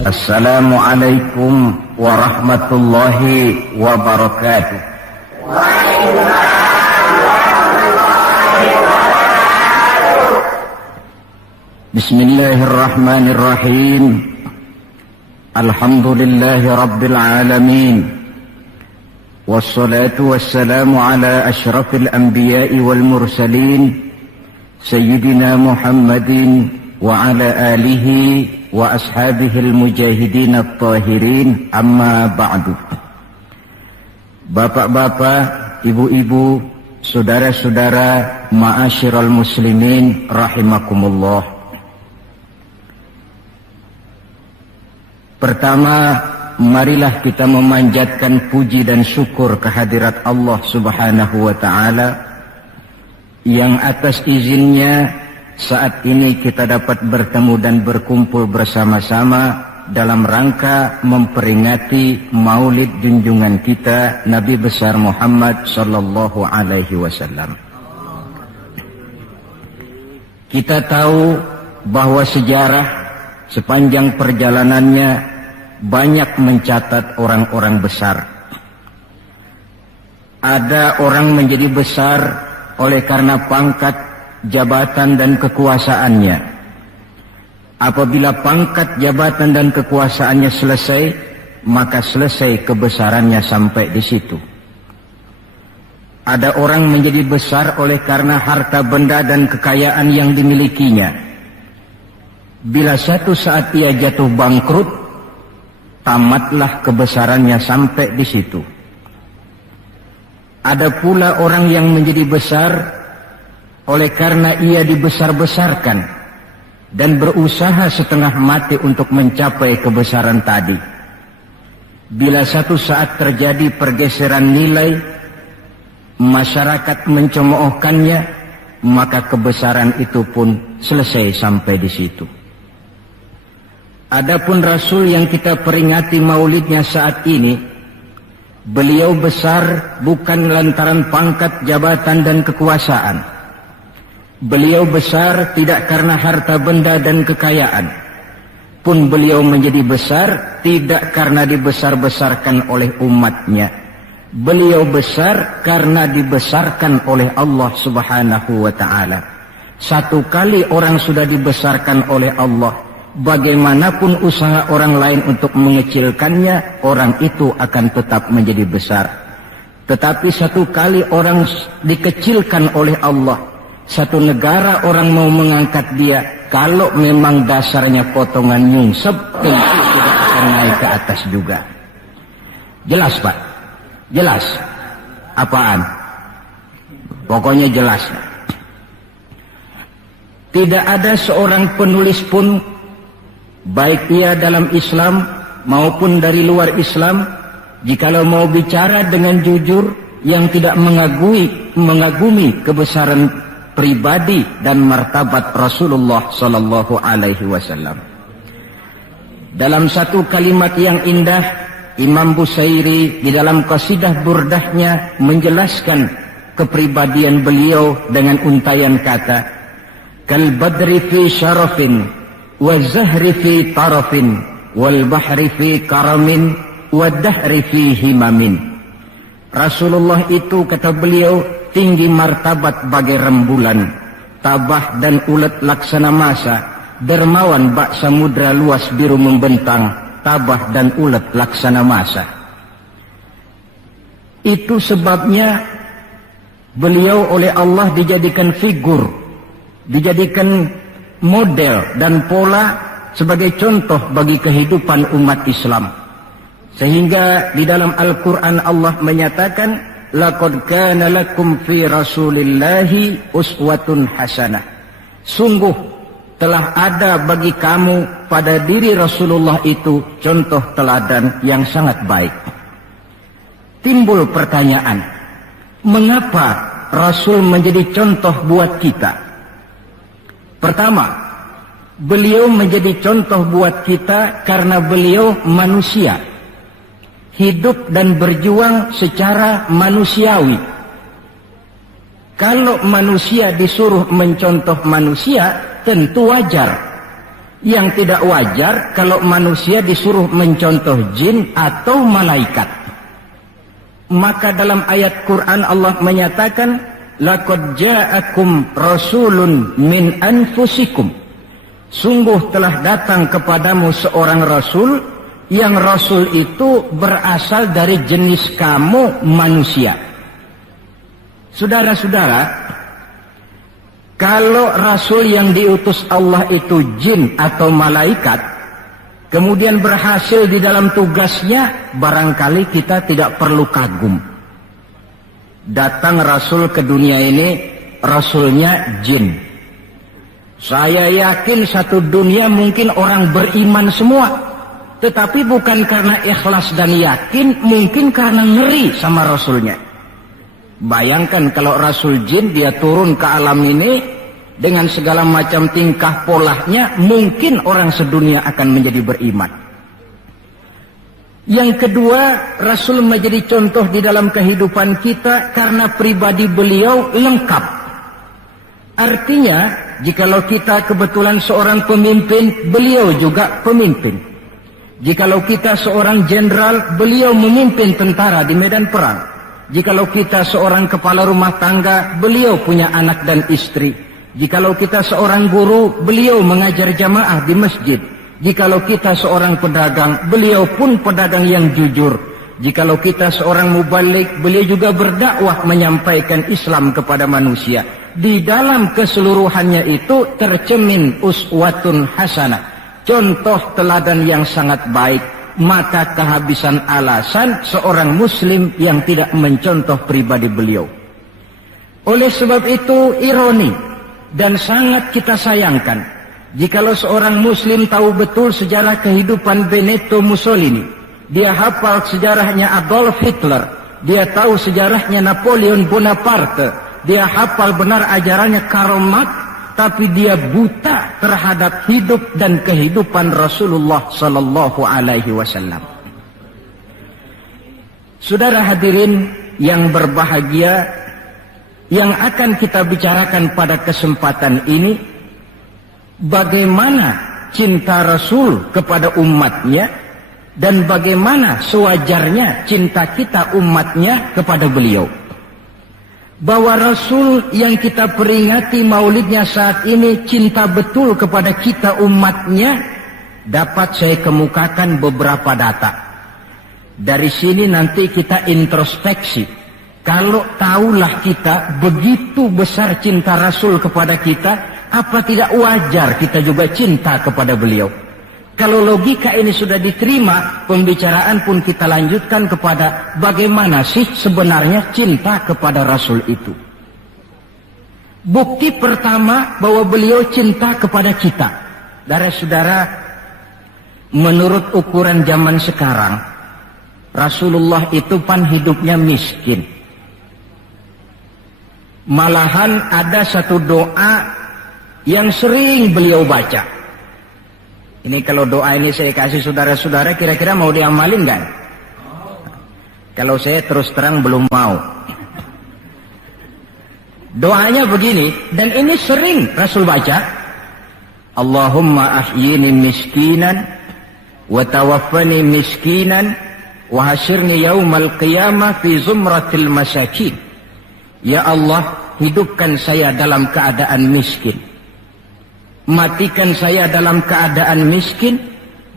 Assalamualaikum warahmatullahi wabarakatuh. Bismillahirrahmanirrahim. Alhamdulillahi rabbil alamin. Wassalatu wassalamu ala ashrafil anbiya'i wal mursalin Sayyidina Muhammadin wa ala alihi wa ashabihil mujahidin at-tahirin, amma ba'du. Bapak-bapak, ibu-ibu, saudara-saudara, ma'asyiral muslimin rahimakumullah. Pertama, marilah kita memanjatkan puji dan syukur kehadirat Allah Subhanahu wa ta'ala yang atas izinnya saat ini kita dapat bertemu dan berkumpul bersama-sama dalam rangka memperingati maulid junjungan kita Nabi besar Muhammad sallallahu alaihi wasallam. Kita tahu bahwa sejarah sepanjang perjalanannya banyak mencatat orang-orang besar. Ada orang menjadi besar oleh karena pangkat, jabatan dan kekuasaannya. Apabila pangkat, jabatan dan kekuasaannya selesai, maka selesai kebesarannya sampai di situ. Ada orang menjadi besar oleh karena harta benda dan kekayaan yang dimilikinya. Bila satu saat ia jatuh bangkrut, tamatlah kebesarannya sampai di situ. Ada pula orang yang menjadi besar oleh karena ia dibesar-besarkan dan berusaha setengah mati untuk mencapai kebesaran tadi. Bila satu saat terjadi pergeseran nilai, masyarakat mencemoohkannya, maka kebesaran itu pun selesai sampai di situ. Adapun Rasul yang kita peringati maulidnya saat ini, beliau besar bukan lantaran pangkat, jabatan dan kekuasaan. Beliau besar tidak karena harta benda dan kekayaan. Pun beliau menjadi besar tidak karena dibesar-besarkan oleh umatnya. Beliau besar karena dibesarkan oleh Allah Subhanahu wa ta'ala. Satu kali orang sudah dibesarkan oleh Allah, bagaimanapun usaha orang lain untuk mengecilkannya, orang itu akan tetap menjadi besar. Tetapi satu kali orang dikecilkan oleh Allah, satu negara orang mau mengangkat dia, kalau memang dasarnya potongan nyungsep, tentu tidak akan naik ke atas juga. Jelas, Pak? Jelas? Apaan? Pokoknya jelas. Tidak ada seorang penulis pun, baik ia dalam Islam maupun dari luar Islam, jikalau mau bicara dengan jujur yang tidak mengagumi kebesaran pribadi dan martabat Rasulullah sallallahu alaihi wasallam. Dalam satu kalimat yang indah, Imam Busairi di dalam qasidah burdahnya menjelaskan kepribadian beliau dengan untayan kata, kal badri fi syarafin wa zahri fi tarafin wal bahri fi karamin wa dahri fi himamin. Rasulullah itu, kata beliau, tinggi martabat bagai rembulan, tabah dan ulet laksana masa, dermawan bak samudra luas biru membentang, tabah dan ulet laksana masa. Itu sebabnya beliau oleh Allah dijadikan figur, dijadikan model dan pola sebagai contoh bagi kehidupan umat Islam. Sehingga di dalam Al-Quran Allah menyatakan, laqad kana lakum fi rasulillahi uswatun hasanah. Sungguh telah ada bagi kamu pada diri Rasulullah itu contoh teladan yang sangat baik. Timbul pertanyaan, mengapa Rasul menjadi contoh buat kita? Pertama, beliau menjadi contoh buat kita karena beliau manusia, hidup dan berjuang secara manusiawi. Kalau manusia disuruh mencontoh manusia, tentu wajar. Yang tidak wajar kalau manusia disuruh mencontoh jin atau malaikat. Maka dalam ayat Quran Allah menyatakan, laqad ja'akum rasulun min anfusikum. Sungguh telah datang kepadamu seorang rasul, yang rasul itu berasal dari jenis kamu manusia. Saudara-saudara, kalau rasul yang diutus Allah itu jin atau malaikat, kemudian berhasil di dalam tugasnya, barangkali kita tidak perlu kagum. Datang rasul ke dunia ini, rasulnya jin. Saya yakin satu dunia mungkin orang beriman semua, tetapi bukan karena ikhlas dan yakin, mungkin karena ngeri sama rasulnya. Bayangkan kalau rasul jin dia turun ke alam ini dengan segala macam tingkah polanya, mungkin orang sedunia akan menjadi beriman. Yang kedua, rasul menjadi contoh di dalam kehidupan kita karena pribadi beliau lengkap. Artinya, jikalau kita kebetulan seorang pemimpin, beliau juga pemimpin. Jikalau kita seorang jenderal, beliau memimpin tentara di medan perang. Jikalau kita seorang kepala rumah tangga, beliau punya anak dan istri. Jikalau kita seorang guru, beliau mengajar jamaah di masjid. Jikalau kita seorang pedagang, beliau pun pedagang yang jujur. Jikalau kita seorang mubalik, beliau juga berdakwah menyampaikan Islam kepada manusia. Di dalam keseluruhannya itu tercemin uswatun hasanah, contoh teladan yang sangat baik. Maka kehabisan alasan seorang muslim yang tidak mencontoh pribadi beliau. Oleh sebab itu ironi dan sangat kita sayangkan jikalau seorang muslim tahu betul sejarah kehidupan Benito Mussolini, dia hafal sejarahnya Adolf Hitler, dia tahu sejarahnya Napoleon Bonaparte, dia hafal benar ajarannya Karl Marx, tapi dia buta terhadap hidup dan kehidupan Rasulullah sallallahu alaihi wasallam. Saudara hadirin yang berbahagia, yang akan kita bicarakan pada kesempatan ini, bagaimana cinta Rasul kepada umatnya dan bagaimana sewajarnya cinta kita umatnya kepada beliau. Bahwa Rasul yang kita peringati maulidnya saat ini cinta betul kepada kita umatnya, dapat saya kemukakan beberapa data. Dari sini nanti kita introspeksi. Kalau tahulah kita begitu besar cinta Rasul kepada kita, apa tidak wajar kita juga cinta kepada beliau? Kalau logika ini sudah diterima, pembicaraan pun kita lanjutkan kepada bagaimana sih sebenarnya cinta kepada Rasul itu. Bukti pertama bahwa beliau cinta kepada kita. Saudara-saudara, menurut ukuran zaman sekarang, Rasulullah itu pan hidupnya miskin. Malahan ada satu doa yang sering beliau baca. Ini kalau doa ini saya kasih saudara-saudara, kira-kira mau diamalin nggak? Kalau saya terus terang belum mau. Doanya begini, dan ini sering Rasul baca. Allahumma ahyini miskinan, wa tawaffani miskinan, wa hasyirni yaumal qiyamah fi zumratil masakin. Ya Allah, hidupkan saya dalam keadaan miskin. Matikan saya dalam keadaan miskin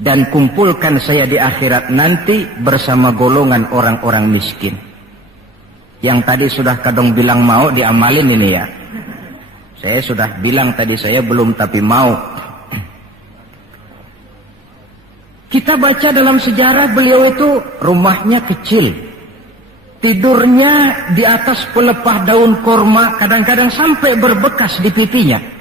dan kumpulkan saya di akhirat nanti bersama golongan orang-orang miskin. Yang tadi sudah kadang bilang mau diamalin ini ya. Saya sudah bilang tadi saya belum tapi mau. Kita baca dalam sejarah beliau itu rumahnya kecil. Tidurnya di atas pelepah daun korma, kadang-kadang sampai berbekas di pipinya.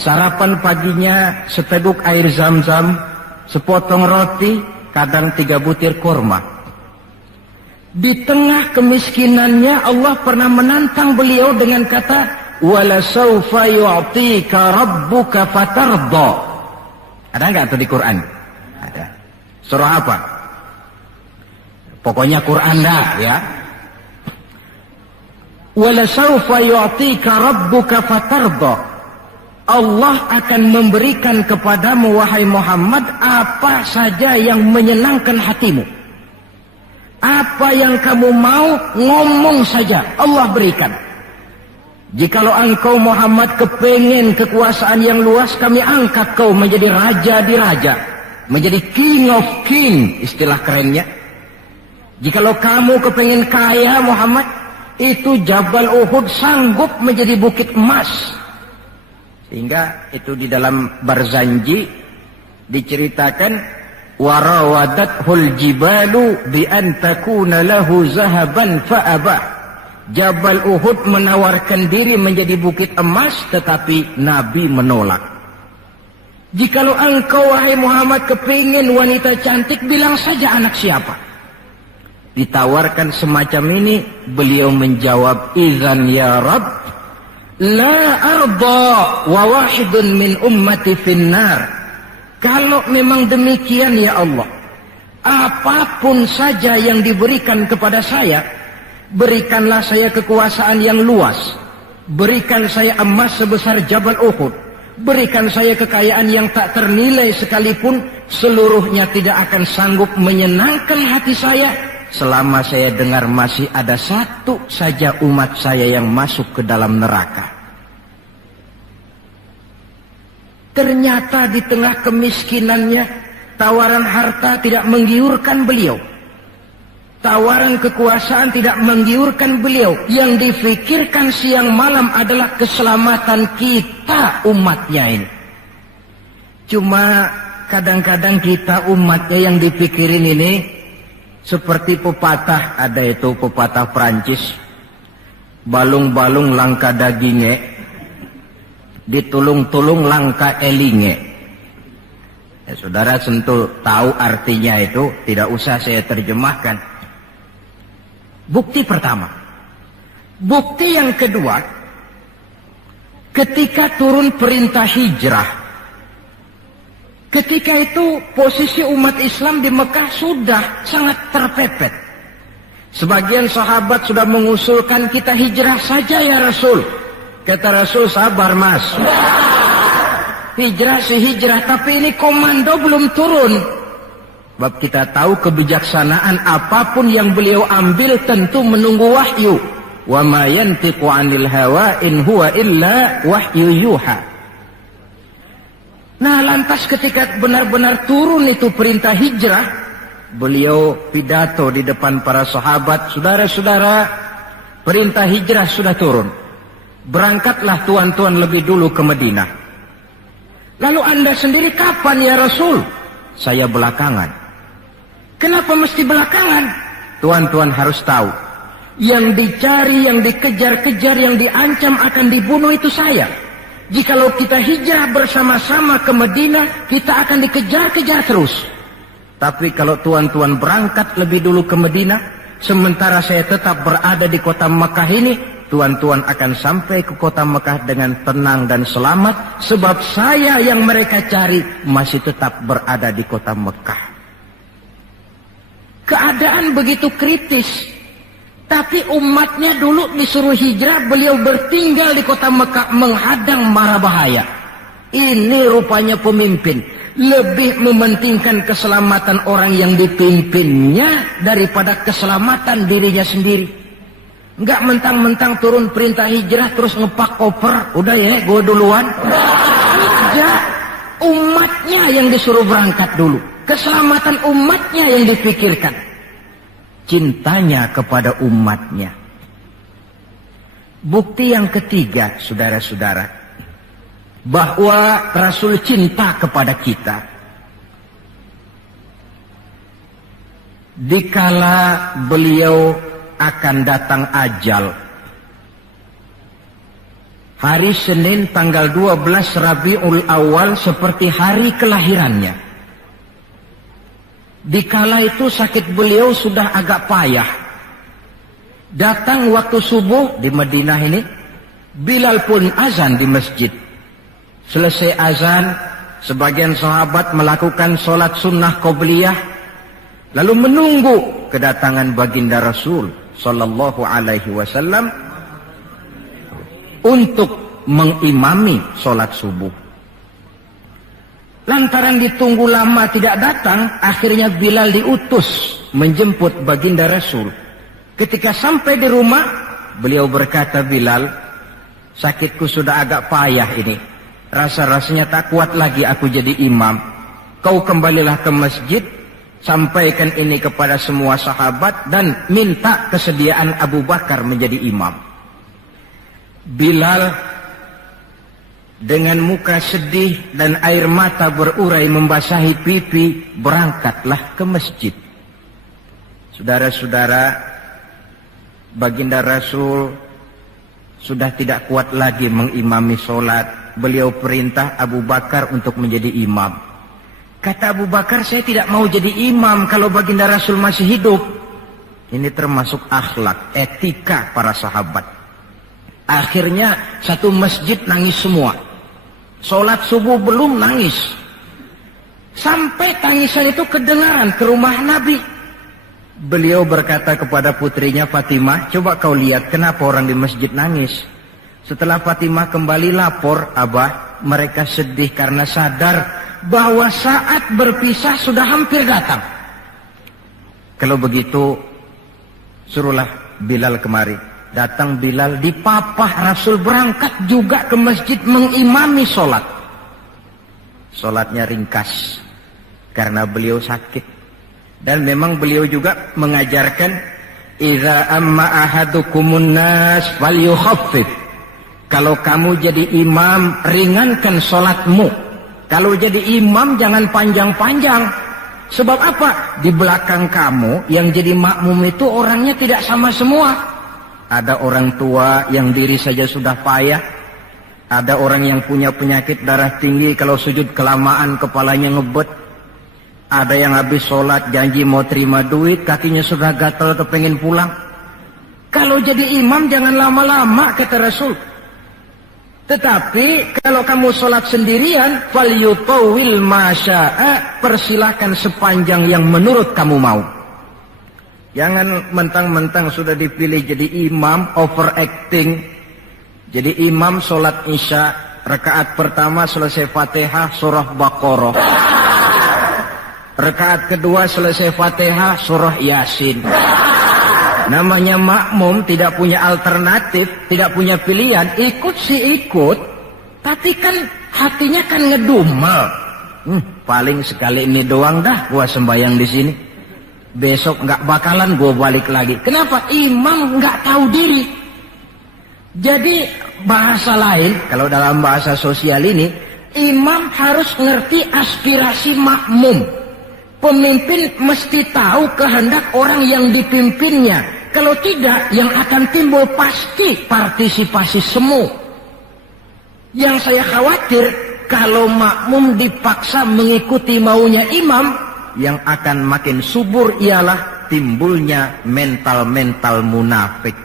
Sarapan paginya seteguk air zam-zam, sepotong roti, kadang 3 butir korma. Di tengah kemiskinannya Allah pernah menantang beliau dengan kata, "Wala saufa yu'tika rabbuka fatarda." Ada enggak itu di Quran? Ada. Surah apa? Pokoknya Quran dah ya. "Wala saufa yu'tika rabbuka fatarda." Allah akan memberikan kepadamu wahai Muhammad apa saja yang menyenangkan hatimu. Apa yang kamu mau, ngomong saja, Allah berikan. Jikalau engkau Muhammad kepengen kekuasaan yang luas, kami angkat kau menjadi raja di raja, menjadi king of king, istilah kerennya. Jikalau kamu kepengen kaya Muhammad, itu Jabal Uhud sanggup menjadi bukit emas. Sehingga itu di dalam Barzanji diceritakan, warawadathul jibalu bi an takuna lahu zahaban fa'aba. Jabal Uhud menawarkan diri menjadi bukit emas, tetapi Nabi menolak. Jikalau engkau wahai Muhammad kepingin wanita cantik, bilang saja anak siapa. Ditawarkan semacam ini, beliau menjawab, izan ya Rabb, la arda wa wahidun min ummati finnar. Kalau memang demikian ya Allah, apapun saja yang diberikan kepada saya, berikanlah saya kekuasaan yang luas, berikan saya emas sebesar Jabal Uhud, berikan saya kekayaan yang tak ternilai sekalipun, seluruhnya tidak akan sanggup menyenangkan hati saya selama saya dengar masih ada satu saja umat saya yang masuk ke dalam neraka. Ternyata di tengah kemiskinannya, tawaran harta tidak menggiurkan beliau. Tawaran kekuasaan tidak menggiurkan beliau. Yang difikirkan siang malam adalah keselamatan kita umatnya ini. Cuma kadang-kadang kita umatnya yang dipikirin ini seperti pepatah, ada itu pepatah Prancis, balung-balung langka dagingnya, ditulung-tulung langka elinge. Ya, saudara tentu tahu artinya itu, tidak usah saya terjemahkan. Bukti pertama. Bukti yang kedua, ketika turun perintah hijrah, ketika itu posisi umat Islam di Mekah sudah sangat terpepet. Sebagian sahabat sudah mengusulkan kita hijrah saja ya Rasul. Kata Rasul, sabar mas. Hijrah sih hijrah, tapi ini komando belum turun. Sebab kita tahu kebijaksanaan apapun yang beliau ambil tentu menunggu wahyu. Wa ma yantiqu 'anil hawa in huwa illa wahyu yuha. Nah, lantas ketika benar-benar turun itu perintah hijrah, beliau pidato di depan para sahabat, saudara-saudara, perintah hijrah sudah turun. Berangkatlah tuan-tuan lebih dulu ke Madinah. Lalu anda sendiri kapan ya Rasul? Saya belakangan. Kenapa mesti belakangan? Tuan-tuan harus tahu, yang dicari, yang dikejar-kejar, yang diancam akan dibunuh itu saya. Jikalau kita hijrah bersama-sama ke Madinah, kita akan dikejar-kejar terus. Tapi kalau tuan-tuan berangkat lebih dulu ke Madinah, sementara saya tetap berada di kota Mekah ini, tuan-tuan akan sampai ke kota Mekah dengan tenang dan selamat, sebab saya yang mereka cari masih tetap berada di kota Mekah. Keadaan begitu kritis. Tapi umatnya dulu disuruh hijrah, beliau bertinggal di kota Mekah menghadang mara bahaya. Ini rupanya pemimpin. Lebih mementingkan keselamatan orang yang dipimpinnya daripada keselamatan dirinya sendiri. Enggak mentang-mentang turun perintah hijrah terus ngepak koper. Udah ya, gue duluan. Enggak. Umatnya yang disuruh berangkat dulu. Keselamatan umatnya yang dipikirkan. Cintanya kepada umatnya. Bukti yang ketiga, saudara-saudara, bahwa Rasul cinta kepada kita. Dikala beliau akan datang ajal, hari Senin tanggal 12 Rabiul Awal seperti hari kelahirannya. Dikala itu sakit beliau sudah agak payah. Datang waktu subuh di Madinah ini, Bilal pun azan di masjid. Selesai azan, sebagian sahabat melakukan sholat sunnah qobliyah, lalu menunggu kedatangan baginda Rasul sallallahu alaihi wasallam untuk mengimami sholat subuh. Lantaran ditunggu lama tidak datang, akhirnya Bilal diutus menjemput baginda Rasul. Ketika sampai di rumah, beliau berkata, Bilal, sakitku sudah agak payah ini. Rasa-rasanya tak kuat lagi aku jadi imam. Kau kembalilah ke masjid, sampaikan ini kepada semua sahabat dan minta kesediaan Abu Bakar menjadi imam. Bilal dengan muka sedih dan air mata berurai membasahi pipi, berangkatlah ke masjid. Saudara-saudara, baginda Rasul sudah tidak kuat lagi mengimami sholat. Beliau perintah Abu Bakar untuk menjadi imam. Kata Abu Bakar, saya tidak mau jadi imam kalau baginda Rasul masih hidup. Ini termasuk akhlak, etika para sahabat. Akhirnya satu masjid nangis semua. Sholat subuh belum nangis. Sampai tangisan itu kedengaran ke rumah Nabi. Beliau berkata kepada putrinya Fatimah, coba kau lihat kenapa orang di masjid nangis. Setelah Fatimah kembali lapor, Abah, mereka sedih karena sadar bahwa saat berpisah sudah hampir datang. Kalau begitu, suruhlah Bilal kemari. Datang Bilal, dipapah Rasul berangkat juga ke masjid mengimami sholat. Sholatnya ringkas karena beliau sakit. Dan memang beliau juga mengajarkan, idza amma ahadukumun nas falyukhaffif. Kalau kamu jadi imam, ringankan sholatmu. Kalau jadi imam jangan panjang-panjang. Sebab apa? Di belakang kamu yang jadi makmum itu orangnya tidak sama semua. Ada orang tua yang diri saja sudah payah. Ada orang yang punya penyakit darah tinggi, kalau sujud kelamaan kepalanya ngebet. Ada yang habis sholat janji mau terima duit, kakinya sudah gatal kepengen pulang. Kalau jadi imam jangan lama-lama, kata Rasul. Tetapi kalau kamu sholat sendirian, falyutawil masya'a, persilahkan sepanjang yang menurut kamu mau. Jangan mentang-mentang sudah dipilih jadi imam, overacting. Jadi imam sholat isya, rakaat pertama selesai Fatihah surah Baqarah. Rakaat kedua selesai Fatihah surah Yasin. Namanya makmum, tidak punya alternatif, tidak punya pilihan, ikut sih ikut, tapi kan hatinya kan ngedumel. Paling sekali ini doang dah gua sembahyang di sini. Besok nggak bakalan gua balik lagi. Kenapa? Imam nggak tahu diri. Jadi bahasa lain, kalau dalam bahasa sosial ini, imam harus ngerti aspirasi makmum. Pemimpin mesti tahu kehendak orang yang dipimpinnya. Kalau tidak, yang akan timbul pasti partisipasi semu. Yang saya khawatir, kalau makmum dipaksa mengikuti maunya imam, yang akan makin subur ialah timbulnya mental-mental munafik.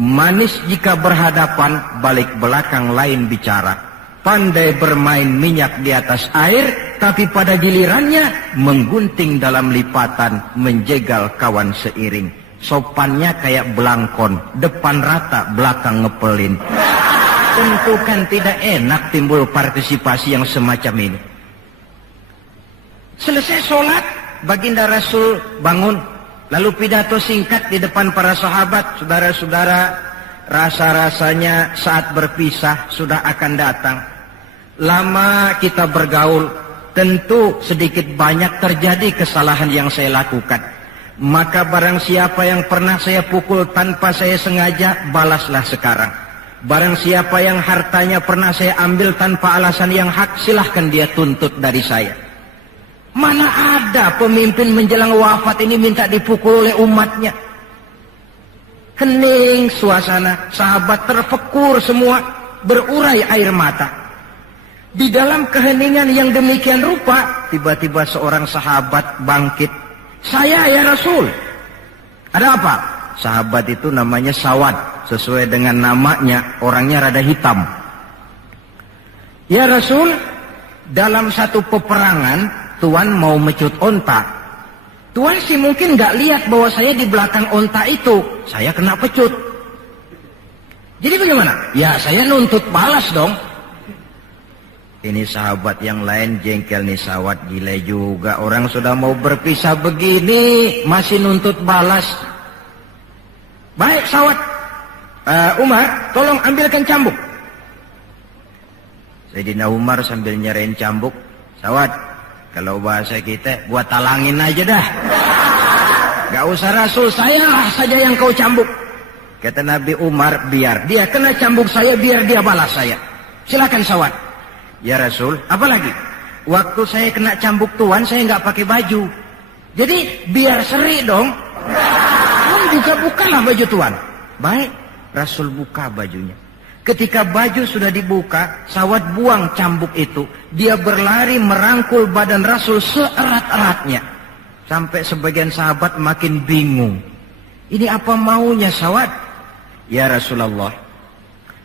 Manis jika berhadapan, balik belakang lain bicara. Pandai bermain minyak di atas air, tapi pada gilirannya menggunting dalam lipatan, menjegal kawan seiring. Sopannya kayak belangkon, depan rata, belakang ngepelin. Tentu kan tidak enak timbul partisipasi yang semacam ini. Selesai sholat, baginda Rasul bangun, lalu pidato singkat di depan para sahabat. Saudara-saudara, rasa-rasanya saat berpisah sudah akan datang. Lama kita bergaul, tentu sedikit banyak terjadi kesalahan yang saya lakukan. Maka barang siapa yang pernah saya pukul tanpa saya sengaja, balaslah sekarang. Barang siapa yang hartanya pernah saya ambil tanpa alasan yang hak, silahkan dia tuntut dari saya. Mana ada pemimpin menjelang wafat ini minta dipukul oleh umatnya. Hening suasana, sahabat terpekur semua, berurai air mata. Di dalam keheningan yang demikian rupa, tiba-tiba seorang sahabat bangkit. Saya ya Rasul. Ada apa? Sahabat itu namanya Sawad, sesuai dengan namanya, orangnya rada hitam. Ya Rasul, dalam satu peperangan, Tuan mau mecut onta. Tuan sih mungkin gak lihat bahwa saya di belakang onta itu. Saya kena pecut. Jadi bagaimana? Ya saya nuntut balas dong. Ini sahabat yang lain jengkel nih, sawat gila juga. Orang sudah mau berpisah begini masih nuntut balas. Baik sawat, Umar tolong ambilkan cambuk. Sayyidina Umar sambil nyerahin cambuk, sawat, kalau bahasa kita gua talangin aja dah. Gak usah Rasul, saya saja yang kau cambuk. Kata Nabi Umar, biar dia kena cambuk saya, biar dia balas saya. Silakan sawat. Ya Rasul, apa lagi? Waktu saya kena cambuk tuan, saya nggak pakai baju. Jadi biar seri dong. Tuan juga bukalah baju tuan. Baik, Rasul buka bajunya. Ketika baju sudah dibuka, sawat buang cambuk itu. Dia berlari merangkul badan Rasul seerat-eratnya. Sampai sebagian sahabat makin bingung. Ini apa maunya sawat? Ya Rasulullah,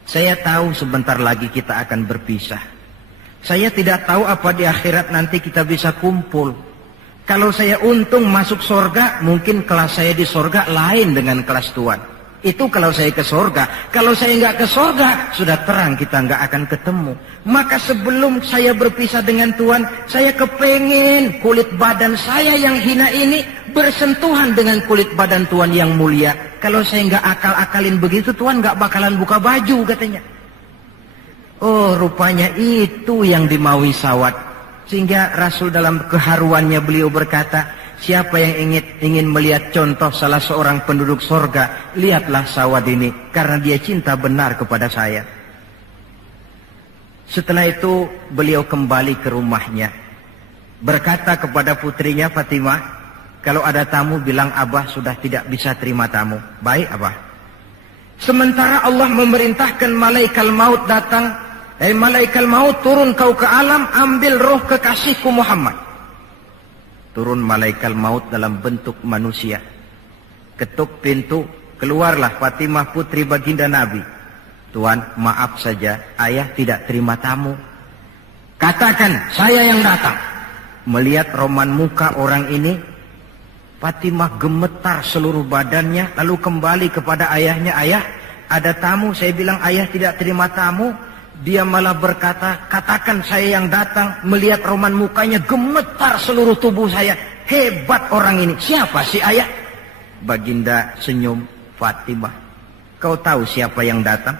saya tahu sebentar lagi kita akan berpisah. Saya tidak tahu apa di akhirat nanti kita bisa kumpul. Kalau saya untung masuk surga, mungkin kelas saya di surga lain dengan kelas tuan. Itu kalau saya ke surga. Kalau saya nggak ke surga, sudah terang kita nggak akan ketemu. Maka sebelum saya berpisah dengan tuan, saya kepengen kulit badan saya yang hina ini bersentuhan dengan kulit badan tuan yang mulia. Kalau saya nggak akal-akalin begitu, tuan nggak bakalan buka baju katanya. Oh, rupanya itu yang dimaui sawat. Sehingga Rasul dalam keharuannya beliau berkata, siapa yang ingin melihat contoh salah seorang penduduk sorga, lihatlah sawat ini, karena dia cinta benar kepada saya. Setelah itu beliau kembali ke rumahnya, berkata kepada putrinya Fatimah, kalau ada tamu bilang Abah sudah tidak bisa terima tamu. Baik Abah. Sementara Allah memerintahkan malaikat maut datang. Malaikat maut turun kau ke alam, ambil roh kekasihku Muhammad. Turun malaikat maut dalam bentuk manusia. Ketuk pintu, keluarlah Fatimah putri baginda Nabi. Tuan, maaf saja, ayah tidak terima tamu. Katakan, saya yang datang. Melihat roman muka orang ini, Fatimah gemetar seluruh badannya, lalu kembali kepada ayahnya, ayah, ada tamu, saya bilang ayah tidak terima tamu. Dia malah berkata, katakan saya yang datang. Melihat roman mukanya, gemetar seluruh tubuh saya. Hebat orang ini. Siapa sih ayah? Baginda senyum, Fatimah, kau tahu siapa yang datang?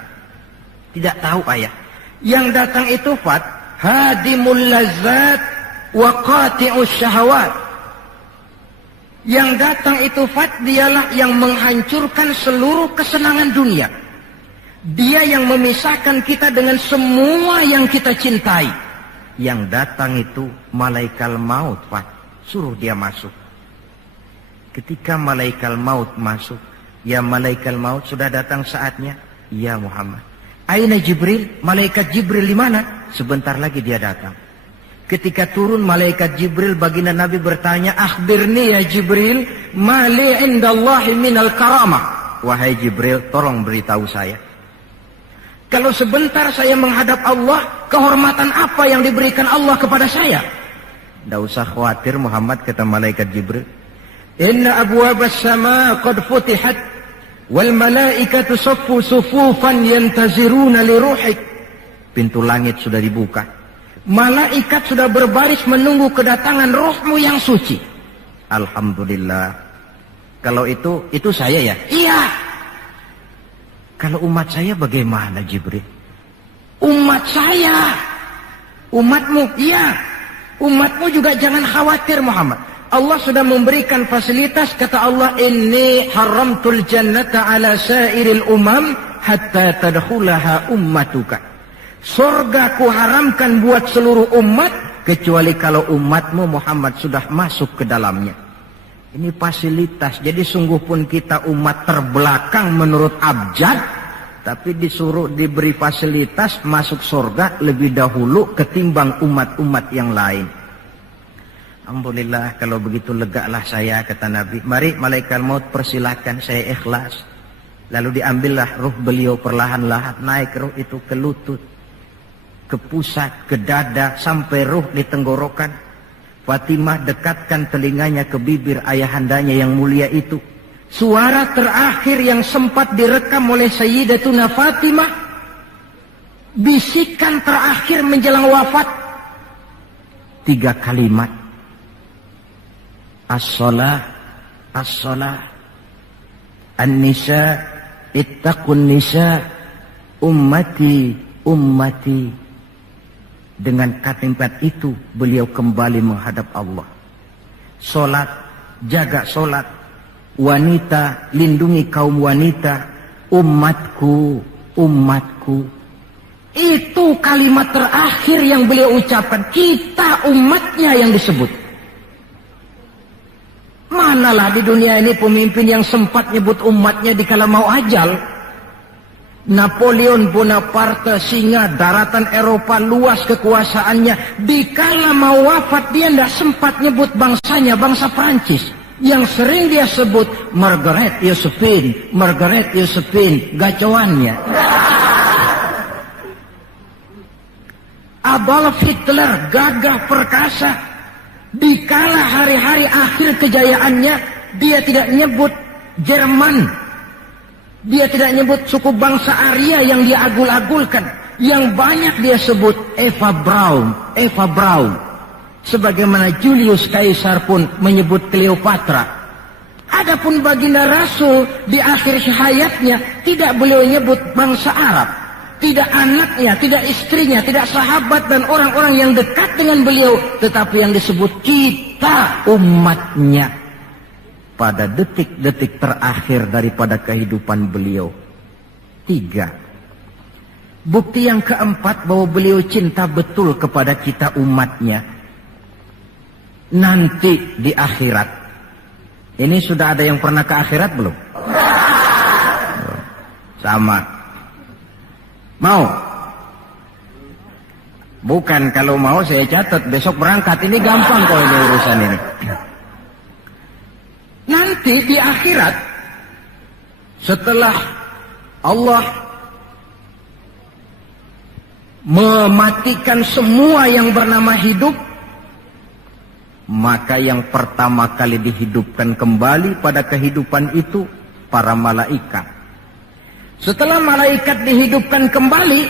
Tidak tahu ayah. Yang datang itu Fat, hadimul lazat wa qati'us syahawat. Yang datang itu Fat, dialah yang menghancurkan seluruh kesenangan dunia. Dia yang memisahkan kita dengan semua yang kita cintai. Yang datang itu malaikat maut, Pak. Suruh dia masuk. Ketika malaikat maut masuk, ya malaikat maut sudah datang saatnya. Ya Muhammad. Aina Jibril? Malaikat Jibril di mana? Sebentar lagi dia datang. Ketika turun malaikat Jibril, baginda Nabi bertanya, akhbirni ya Jibril, mali indallahi minal karamah. Wahai Jibril, tolong beritahu saya. Kalau sebentar saya menghadap Allah, kehormatan apa yang diberikan Allah kepada saya? Tidak usah khawatir Muhammad, kata malaikat Jibril. Inna abwabas sama qad futihat, wal malaikatu saffu sufufan yantaziruna li ruhik. Pintu langit sudah dibuka. Malaikat sudah berbaris menunggu kedatangan rohmu yang suci. Alhamdulillah. Kalau itu saya ya? Iya. Kalau umat saya bagaimana Jibril? Umat saya. Umatmu, iya. Umatmu juga jangan khawatir Muhammad. Allah sudah memberikan fasilitas, kata Allah, inni haramtul jannata ala sairil umam hatta tadkhulaha ummatuka. Surga ku haramkan buat seluruh umat, kecuali kalau umatmu Muhammad sudah masuk ke dalamnya. Ini fasilitas. Jadi sungguh pun kita umat terbelakang menurut abjad, tapi disuruh diberi fasilitas masuk surga lebih dahulu ketimbang umat-umat yang lain. Alhamdulillah, kalau begitu legalah saya, kata Nabi. Mari malaikat maut persilakan, saya ikhlas. Lalu diambillah ruh beliau perlahan-lahan, naik ruh itu ke lutut, ke pusat, ke dada, sampai ruh di tenggorokan. Fatimah dekatkan telinganya ke bibir ayahandanya yang mulia itu. Suara terakhir yang sempat direkam oleh Sayyidatuna Fatimah, bisikan terakhir menjelang wafat, 3 kalimat. As-shalah, as-shalah, an-nisa, ittaqun nisa, ummati, ummati. Dengan kalimat itu beliau kembali menghadap Allah. Solat, jaga solat. Wanita, lindungi kaum wanita. Umatku, umatku. Itu kalimat terakhir yang beliau ucapkan. Kita umatnya yang disebut. Manalah di dunia ini pemimpin yang sempat nyebut umatnya dikala mau ajal. Napoleon Bonaparte, singa daratan Eropa, luas kekuasaannya. Dikala mau wafat dia tidak sempat nyebut bangsanya, bangsa Prancis. Yang sering dia sebut Margaret Josephine, Margaret Josephine, gacoannya. Adolf Hitler, gagah perkasa. Dikala hari-hari akhir kejayaannya, dia tidak nyebut Jerman. Dia tidak nyebut suku bangsa Arya yang dia agul-agulkan. Yang banyak dia sebut Eva Braun, Eva Braun. Sebagaimana Julius Caesar pun menyebut Cleopatra. Adapun baginda Rasul di akhir hayatnya tidak beliau nyebut bangsa Arab. Tidak anaknya, tidak istrinya, tidak sahabat dan orang-orang yang dekat dengan beliau. Tetapi yang disebut kita umatnya. Pada detik-detik terakhir daripada kehidupan beliau. 3. Bukti yang keempat bahwa beliau cinta betul kepada kita umatnya. Nanti di akhirat. Ini sudah ada yang pernah ke akhirat belum? Sama. Mau? Bukan, kalau mau saya catat besok berangkat. Ini gampang kalau ini urusan ini. Nanti di akhirat, setelah Allah mematikan semua yang bernama hidup, maka yang pertama kali dihidupkan kembali pada kehidupan itu para malaikat. Setelah malaikat dihidupkan kembali,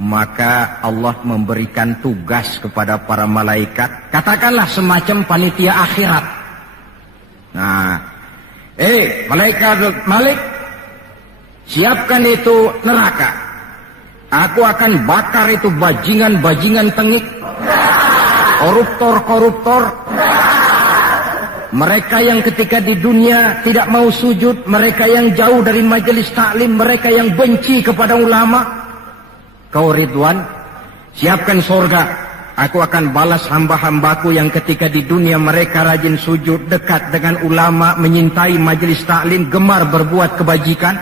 maka Allah memberikan tugas kepada para malaikat, katakanlah semacam panitia akhirat. Nah, malaikat Malik, siapkan itu neraka. Aku akan bakar itu bajingan-bajingan tengik, koruptor-koruptor, mereka yang ketika di dunia tidak mau sujud, mereka yang jauh dari majelis taklim, mereka yang benci kepada ulama. Kau Ridwan, siapkan surga. Aku akan balas hamba-hambaku yang ketika di dunia mereka rajin sujud, dekat dengan ulama, menyintai majelis taklim, gemar berbuat kebajikan.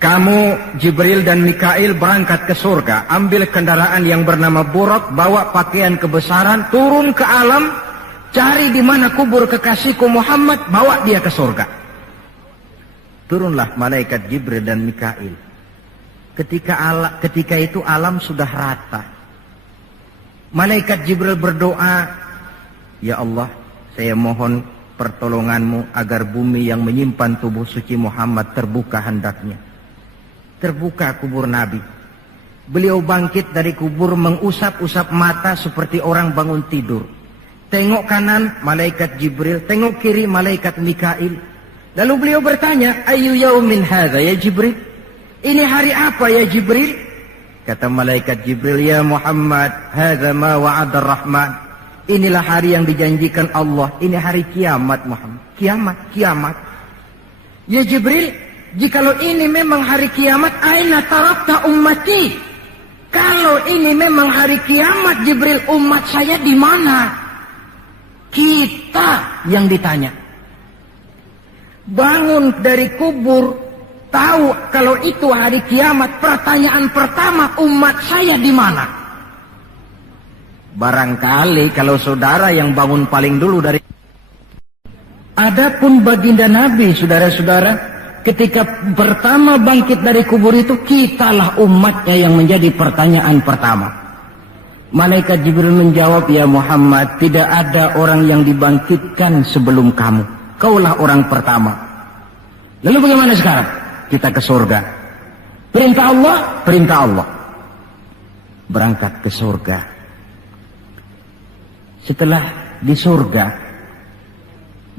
Kamu Jibril dan Mikail berangkat ke surga, ambil kendaraan yang bernama Buraq, bawa pakaian kebesaran, turun ke alam, cari di mana kubur kekasihku Muhammad, bawa dia ke surga. Turunlah malaikat Jibril dan Mikail. Ketika itu alam sudah rata. Malaikat Jibril berdoa, ya Allah, saya mohon pertolonganmu agar bumi yang menyimpan tubuh suci Muhammad terbuka hendaknya. Terbuka kubur Nabi. Beliau bangkit dari kubur mengusap-usap mata seperti orang bangun tidur. Tengok kanan malaikat Jibril, tengok kiri malaikat Mikail. Lalu beliau bertanya, ayu yaumin hadza ya Jibril? Ini hari apa ya Jibril? Kata malaikat Jibril, ya Muhammad, hadza ma wa'ada ar-Rahman. Inilah hari yang dijanjikan Allah. Ini hari kiamat Muhammad. Kiamat, kiamat. Ya Jibril, jikalau ini memang hari kiamat, aina tarakta ummati? Kalau ini memang hari kiamat Jibril, umat saya di mana? Kita yang ditanya. Bangun dari kubur, tahu kalau itu hari kiamat, pertanyaan pertama, umat saya di mana? Barangkali kalau saudara yang bangun paling dulu dari... Adapun baginda Nabi, saudara-saudara, ketika pertama bangkit dari kubur itu, kitalah umatnya yang menjadi pertanyaan pertama. Malaikat Jibril menjawab, ya Muhammad, tidak ada orang yang dibangkitkan sebelum kamu. Kaulah orang pertama. Lalu bagaimana sekarang? Kita ke surga. Perintah Allah, perintah Allah. Berangkat ke surga. Setelah di surga,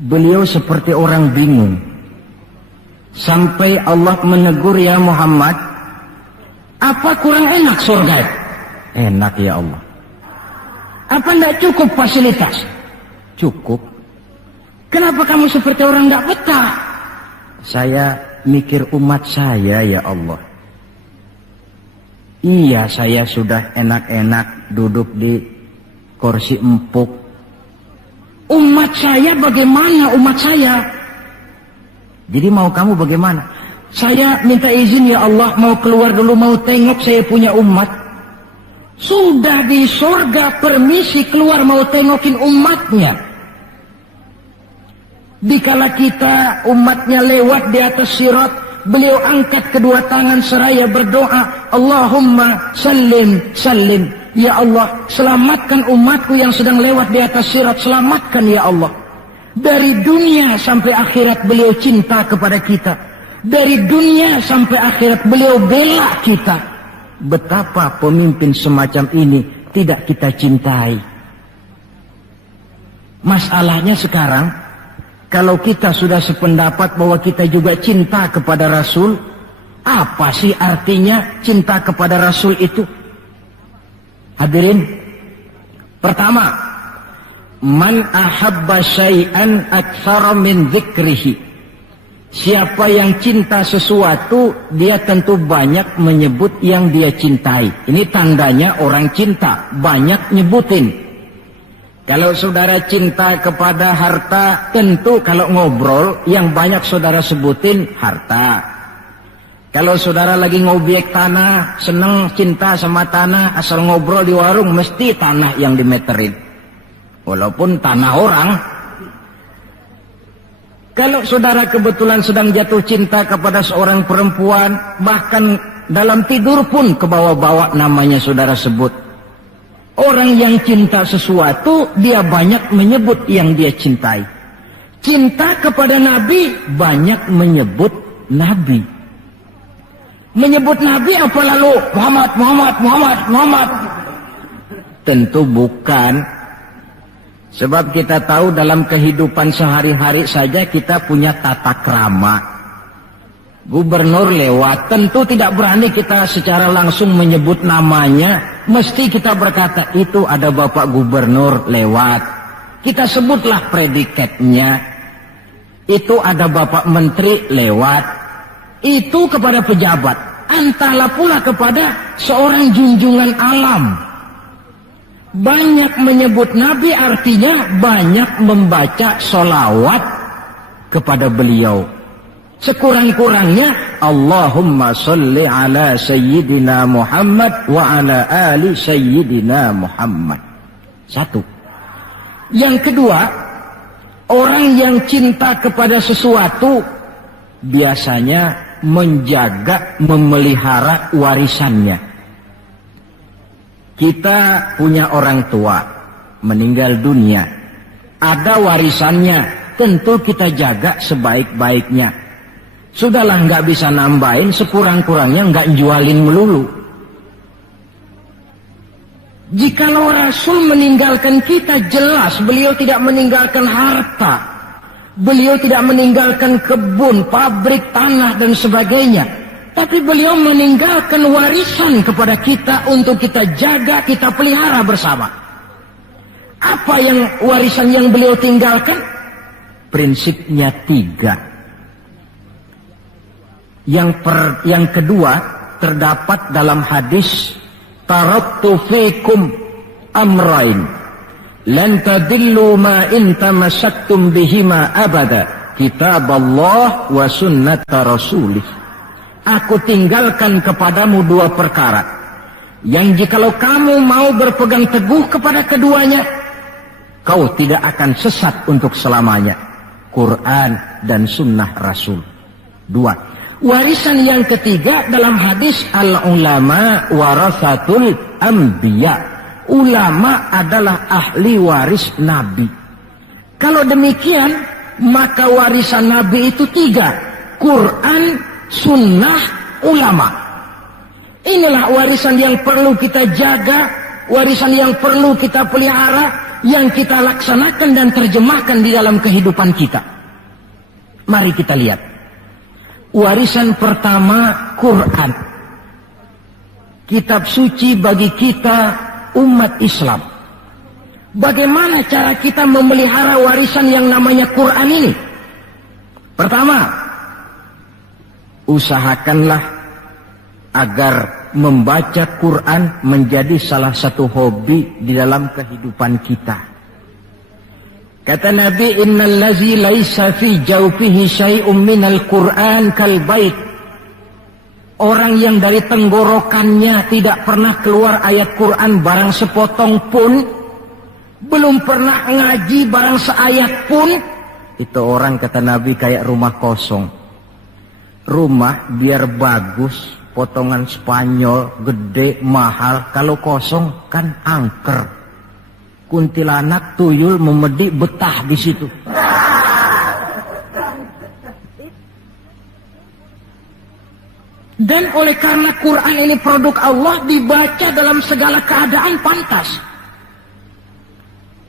beliau seperti orang bingung. Sampai Allah menegur, ya Muhammad, apa kurang enak surga? Enak ya Allah. Apa tidak cukup fasilitas? Cukup. Kenapa kamu seperti orang tidak betah? Saya mikir umat saya ya Allah. Iya, saya sudah enak-enak duduk di kursi empuk. Umat saya bagaimana umat saya? Jadi mau kamu bagaimana? Saya minta izin ya Allah, mau keluar dulu, mau tengok saya punya umat. Sudah di surga permisi keluar mau tengokin umatnya. Dikala kita umatnya lewat di atas sirat, beliau angkat kedua tangan seraya berdoa, Allahumma sallim sallim. Ya Allah, selamatkan umatku yang sedang lewat di atas sirat, selamatkan ya Allah. Dari dunia sampai akhirat beliau cinta kepada kita. Dari dunia sampai akhirat beliau bela kita. Betapa pemimpin semacam ini tidak kita cintai. Masalahnya sekarang, kalau kita sudah sependapat bahwa kita juga cinta kepada Rasul, apa sih artinya cinta kepada Rasul itu? Hadirin, pertama, man ahabba syai'an aktsara min dzikrihi. Siapa yang cinta sesuatu, dia tentu banyak menyebut yang dia cintai. Ini tandanya orang cinta, banyak nyebutin. Kalau saudara cinta kepada harta, tentu kalau ngobrol yang banyak saudara sebutin harta. Kalau saudara lagi ngobyek tanah, seneng cinta sama tanah, asal ngobrol di warung mesti tanah yang dimeterin. Walaupun tanah orang. Kalau saudara kebetulan sedang jatuh cinta kepada seorang perempuan, bahkan dalam tidur pun kebawa-bawa namanya saudara sebut. Orang yang cinta sesuatu, dia banyak menyebut yang dia cintai. Cinta kepada Nabi, banyak menyebut Nabi. Menyebut Nabi apa lalu? Muhammad, Muhammad, Muhammad, Muhammad. Tentu bukan. Sebab kita tahu dalam kehidupan sehari-hari saja kita punya tata krama. Gubernur lewat, tentu tidak berani kita secara langsung menyebut namanya. Mesti kita berkata, itu ada Bapak Gubernur lewat. Kita sebutlah predikatnya. Itu ada Bapak Menteri lewat. Itu kepada pejabat. Entahlah pula kepada seorang junjungan alam. Banyak menyebut Nabi artinya banyak membaca sholawat kepada beliau. Sekurang-kurangnya Allahumma sholli ala Sayyidina Muhammad wa ala ali Sayyidina Muhammad. Satu. Yang kedua, orang yang cinta kepada sesuatu biasanya menjaga, memelihara warisannya. Kita punya orang tua meninggal dunia, ada warisannya, tentu kita jaga sebaik-baiknya. Sudahlah, nggak bisa nambahin, sekurang-kurangnya nggak jualin melulu. Jikalau Rasul meninggalkan kita, jelas beliau tidak meninggalkan harta, beliau tidak meninggalkan kebun, pabrik, tanah dan sebagainya. Tapi beliau meninggalkan warisan kepada kita untuk kita jaga, kita pelihara bersama. Apa yang warisan yang beliau tinggalkan? Prinsipnya 3. Yang kedua terdapat dalam hadis, taraktu fikum amrain lan tadillu ma in tamassaktum bihima abada, kitab Allah wa sunnata rasulih. Aku tinggalkan kepadamu 2 perkara yang jikalau kamu mau berpegang teguh kepada keduanya, kau tidak akan sesat untuk selamanya. Quran dan sunnah Rasul. 2. Warisan yang ketiga dalam hadis, al-ulama warasatul anbiya. Ulama adalah ahli waris Nabi. Kalau demikian, maka warisan Nabi itu 3. Quran, sunnah, ulama. Inilah warisan yang perlu kita jaga, warisan yang perlu kita pelihara, yang kita laksanakan dan terjemahkan di dalam kehidupan kita. Mari kita lihat. Warisan pertama, Quran. Kitab suci bagi kita umat Islam. Bagaimana cara kita memelihara warisan yang namanya Quran ini? Pertama, usahakanlah agar membaca Quran menjadi salah satu hobi di dalam kehidupan kita. Kata Nabi, innal ladzi laisa fi jawfihi syai'un minal Qur'an kal bait. Orang yang dari tenggorokannya tidak pernah keluar ayat Quran barang sepotong pun, belum pernah ngaji barang seayat pun, itu orang, kata Nabi, kayak rumah kosong. Rumah biar bagus, potongan Spanyol, gede, mahal, kalau kosong kan angker. Kuntilanak, tuyul, memedi, betah di situ. Dan oleh karena Quran ini produk Allah, dibaca dalam segala keadaan pantas.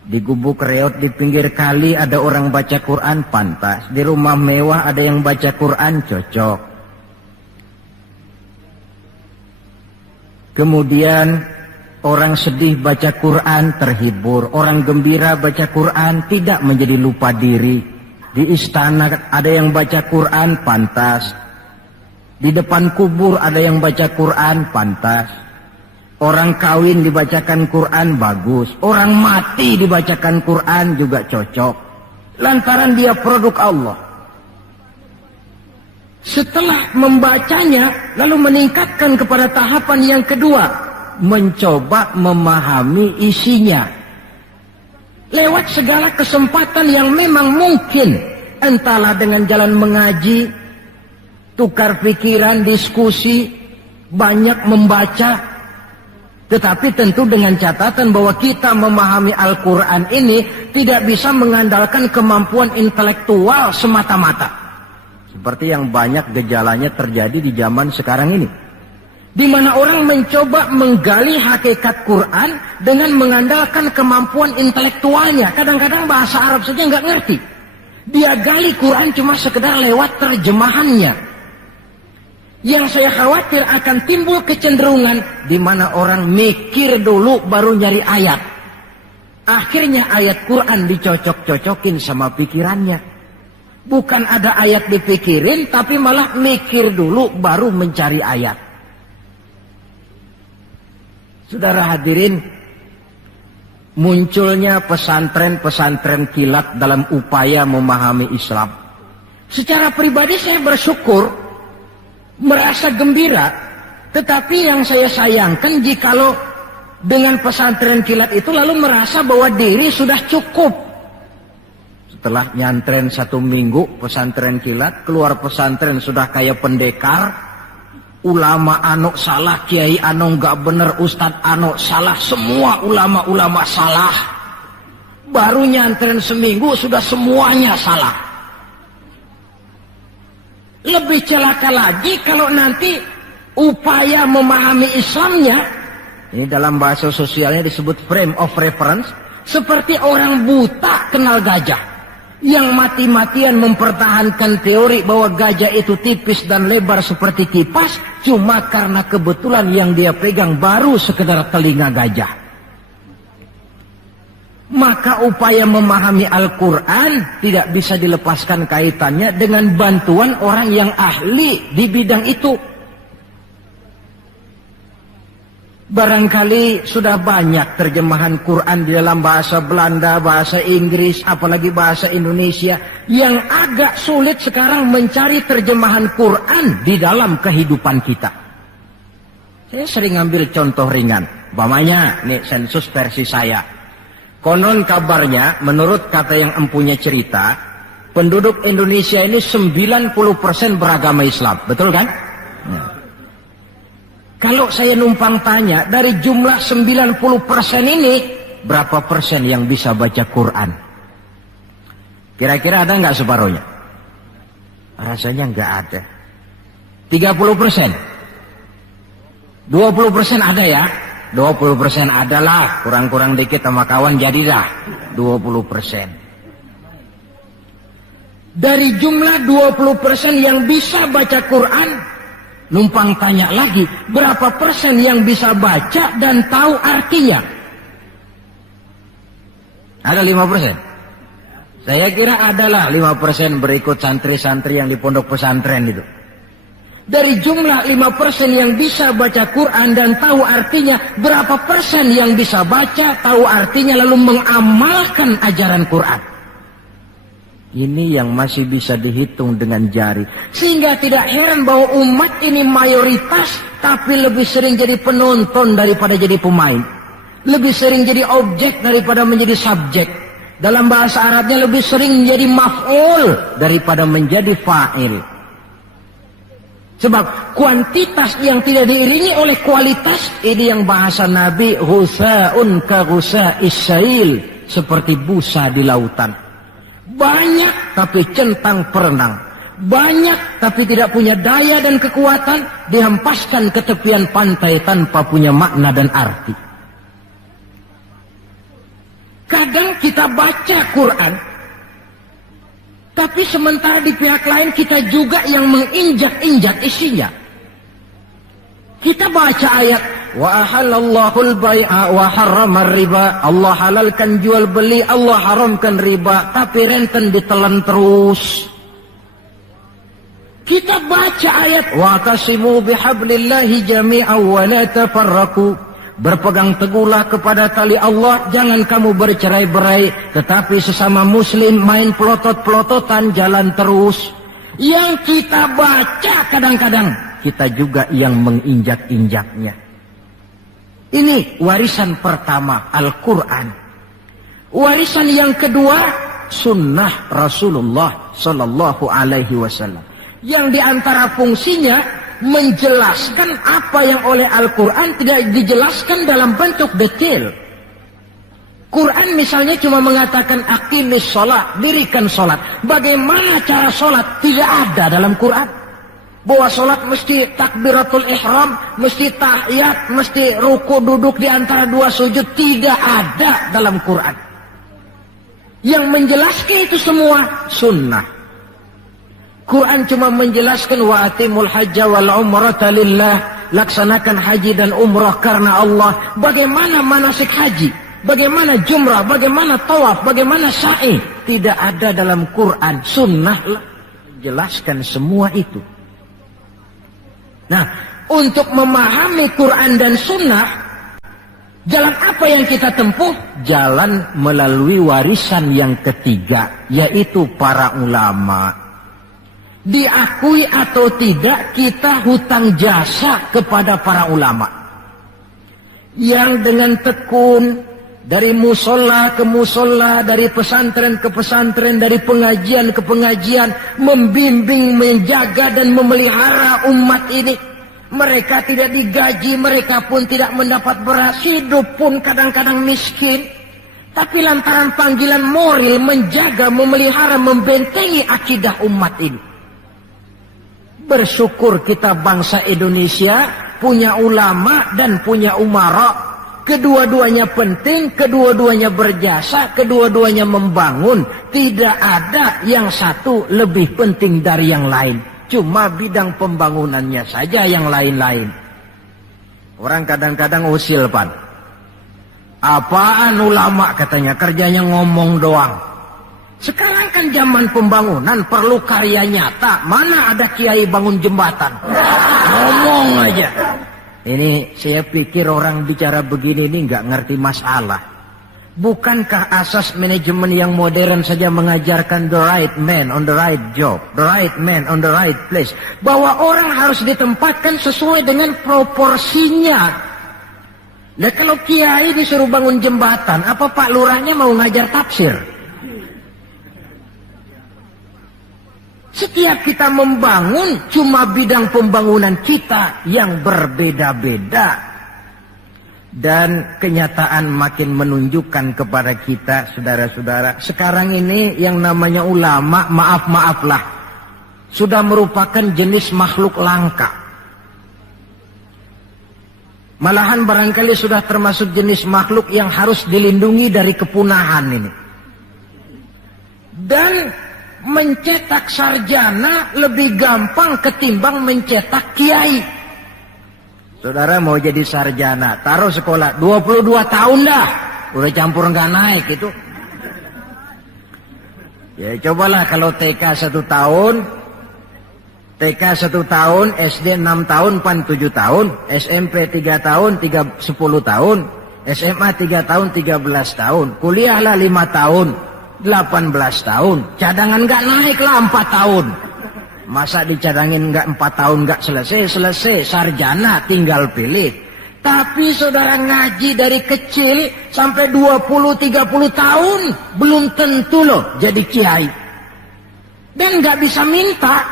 Di gubuk reot di pinggir kali ada orang baca Quran, pantas. Di rumah mewah ada yang baca Quran, cocok. Kemudian orang sedih baca Quran, terhibur. Orang gembira baca Quran, tidak menjadi lupa diri. Di istana ada yang baca Quran, pantas. Di depan kubur ada yang baca Quran, pantas. Orang kawin dibacakan Quran, bagus. Orang mati dibacakan Quran juga cocok. Lantaran dia produk Allah. Setelah membacanya, lalu meningkatkan kepada tahapan yang kedua, mencoba memahami isinya. Lewat segala kesempatan yang memang mungkin, entahlah dengan jalan mengaji, tukar pikiran, diskusi, banyak membaca. Tetapi tentu dengan catatan bahwa kita memahami Al-Quran ini tidak bisa mengandalkan kemampuan intelektual semata-mata. Seperti yang banyak gejalanya terjadi di zaman sekarang ini. Di mana orang mencoba menggali hakikat Quran dengan mengandalkan kemampuan intelektualnya. Kadang-kadang bahasa Arab saja nggak ngerti. Dia gali Quran cuma sekedar lewat terjemahannya. Yang saya khawatir akan timbul kecenderungan di mana orang mikir dulu baru nyari ayat. Akhirnya ayat Quran dicocok-cocokin sama pikirannya. Bukan ada ayat dipikirin, tapi malah mikir dulu baru mencari ayat. Saudara hadirin, munculnya pesantren-pesantren kilat dalam upaya memahami Islam. Secara pribadi saya bersyukur, merasa gembira, tetapi yang saya sayangkan jikalau dengan pesantren kilat itu lalu merasa bahwa diri sudah cukup. Setelah nyantren 1 minggu pesantren kilat, keluar pesantren sudah kayak pendekar, ulama anu salah, kiai anu nggak bener, ustadz anu salah, semua ulama-ulama salah. Baru nyantren seminggu sudah semuanya salah. Lebih celaka lagi kalau nanti upaya memahami Islamnya, ini dalam bahasa sosialnya disebut frame of reference, seperti orang buta kenal gajah. Yang mati-matian mempertahankan teori bahwa gajah itu tipis dan lebar seperti kipas, cuma karena kebetulan yang dia pegang baru sekedar telinga gajah. Maka upaya memahami Al-Quran tidak bisa dilepaskan kaitannya dengan bantuan orang yang ahli di bidang itu. Barangkali sudah banyak terjemahan Quran di dalam bahasa Belanda, bahasa Inggris, apalagi bahasa Indonesia, yang agak sulit sekarang mencari terjemahan Quran di dalam kehidupan kita. Saya sering ambil contoh ringan, umpamanya nih sensus versi saya. Konon kabarnya, menurut kata yang empunya cerita, penduduk Indonesia ini 90% beragama Islam, betul kan? Nah. Kalau saya numpang tanya, dari jumlah 90% ini, berapa persen yang bisa baca Quran? Kira-kira ada nggak separuhnya? Rasanya nggak ada. 30%. 20% ada ya? 20% adalah, kurang-kurang dikit sama kawan jadilah 20%. Dari jumlah 20% yang bisa baca Quran, numpang tanya lagi, berapa persen yang bisa baca dan tahu artinya? Ada 5%? Saya kira adalah 5% berikut santri-santri yang di pondok pesantren itu. Dari jumlah 5% yang bisa baca Quran dan tahu artinya, berapa persen yang bisa baca, tahu artinya, lalu mengamalkan ajaran Quran? Ini yang masih bisa dihitung dengan jari. Sehingga tidak heran bahwa umat ini mayoritas, tapi lebih sering jadi penonton daripada jadi pemain. Lebih sering jadi objek daripada menjadi subjek. Dalam bahasa Arabnya lebih sering menjadi maf'ul daripada menjadi fa'il. Sebab kuantitas yang tidak diiringi oleh kualitas, ini yang bahasa Nabi, husa'un ka husa'is sail, seperti busa di lautan. Banyak tapi centang perenang, banyak tapi tidak punya daya dan kekuatan, dihempaskan ke tepian pantai tanpa punya makna dan arti. Kadang kita baca Quran, tapi sementara di pihak lain kita juga yang menginjak-injak isinya. Kita baca ayat, wa ahallallahu al-bai'a wa harrama riba. Allah halalkan jual beli, Allah haramkan riba, tapi renten ditelan terus. Kita baca ayat, wa tasimu bihablillahi jami'an wa la tafarraqu. Berpegang teguhlah kepada tali Allah, jangan kamu bercerai-berai, tetapi sesama muslim main pelotot-pelototan jalan terus. Yang kita baca kadang-kadang, kita juga yang menginjak-injaknya. Ini warisan pertama, Al-Quran. Warisan yang kedua, sunnah Rasulullah Sallallahu Alaihi Wasallam. Yang diantara fungsinya, menjelaskan apa yang oleh Al-Quran tidak dijelaskan dalam bentuk detail. Quran misalnya cuma mengatakan aqimis sholat, dirikan sholat. Bagaimana cara sholat? Tidak ada dalam Quran. Bahwa sholat mesti takbiratul ihram, mesti tahiyat, mesti ruku duduk di antara dua sujud. Tidak ada dalam Quran. Yang menjelaskan itu semua sunnah. Quran cuma menjelaskan wa atimul hajja wal umrata lillah, laksanakan haji dan umrah karena Allah. Bagaimana manasik haji, bagaimana jumrah, bagaimana tawaf, bagaimana sa'i, tidak ada dalam Quran. Sunnah menjelaskan semua itu. Nah, untuk memahami Quran dan sunnah, jalan apa yang kita tempuh? Jalan melalui warisan yang ketiga, yaitu para ulama. Diakui atau tidak, kita hutang jasa kepada para ulama yang dengan tekun dari musola ke musola, dari pesantren ke pesantren, dari pengajian ke pengajian, membimbing, menjaga dan memelihara umat ini. Mereka tidak digaji, mereka pun tidak mendapat beras, hidup pun kadang-kadang miskin, tapi lantaran panggilan moral menjaga, memelihara, membentengi akidah umat ini. Bersyukur kita bangsa Indonesia punya ulama dan punya umara. Kedua-duanya penting, kedua-duanya berjasa, kedua-duanya membangun. Tidak ada yang satu lebih penting dari yang lain. Cuma bidang pembangunannya saja yang lain-lain. Orang kadang-kadang usil, Pan. Apaan ulama katanya, kerjanya ngomong doang. Sekarang kan zaman pembangunan, perlu karya nyata. Mana ada kiai bangun jembatan? Ngomong aja. Ini saya pikir orang bicara begini ini nggak ngerti masalah. Bukankah asas manajemen yang modern saja mengajarkan the right man on the right job, the right man on the right place, bahwa orang harus ditempatkan sesuai dengan proporsinya. Nah, kalau kiai disuruh bangun jembatan, apa Pak Lurahnya mau ngajar tafsir? Setiap kita membangun, cuma bidang pembangunan kita yang berbeda-beda. Dan kenyataan makin menunjukkan kepada kita, saudara-saudara, sekarang ini yang namanya ulama, maaf-maaflah, sudah merupakan jenis makhluk langka. Malahan barangkali sudah termasuk jenis makhluk yang harus dilindungi dari kepunahan ini. Dan mencetak sarjana lebih gampang ketimbang mencetak kiai. Saudara mau jadi sarjana, taruh sekolah 22 tahun dah, udah campur nggak naik itu. Ya cobalah kalau TK 1 tahun, TK 1 tahun, SD 6 tahun, PAN 7 tahun, SMP 3 tahun, 10 tahun, SMA 3 tahun, 13 tahun, kuliahlah 5 tahun, 18 tahun, cadangan nggak naik lah 4 tahun. Masa dicadangin nggak 4 tahun nggak selesai, sarjana tinggal pilih. Tapi saudara ngaji dari kecil sampai 20-30 tahun belum tentu loh jadi kiai. Dan nggak bisa minta.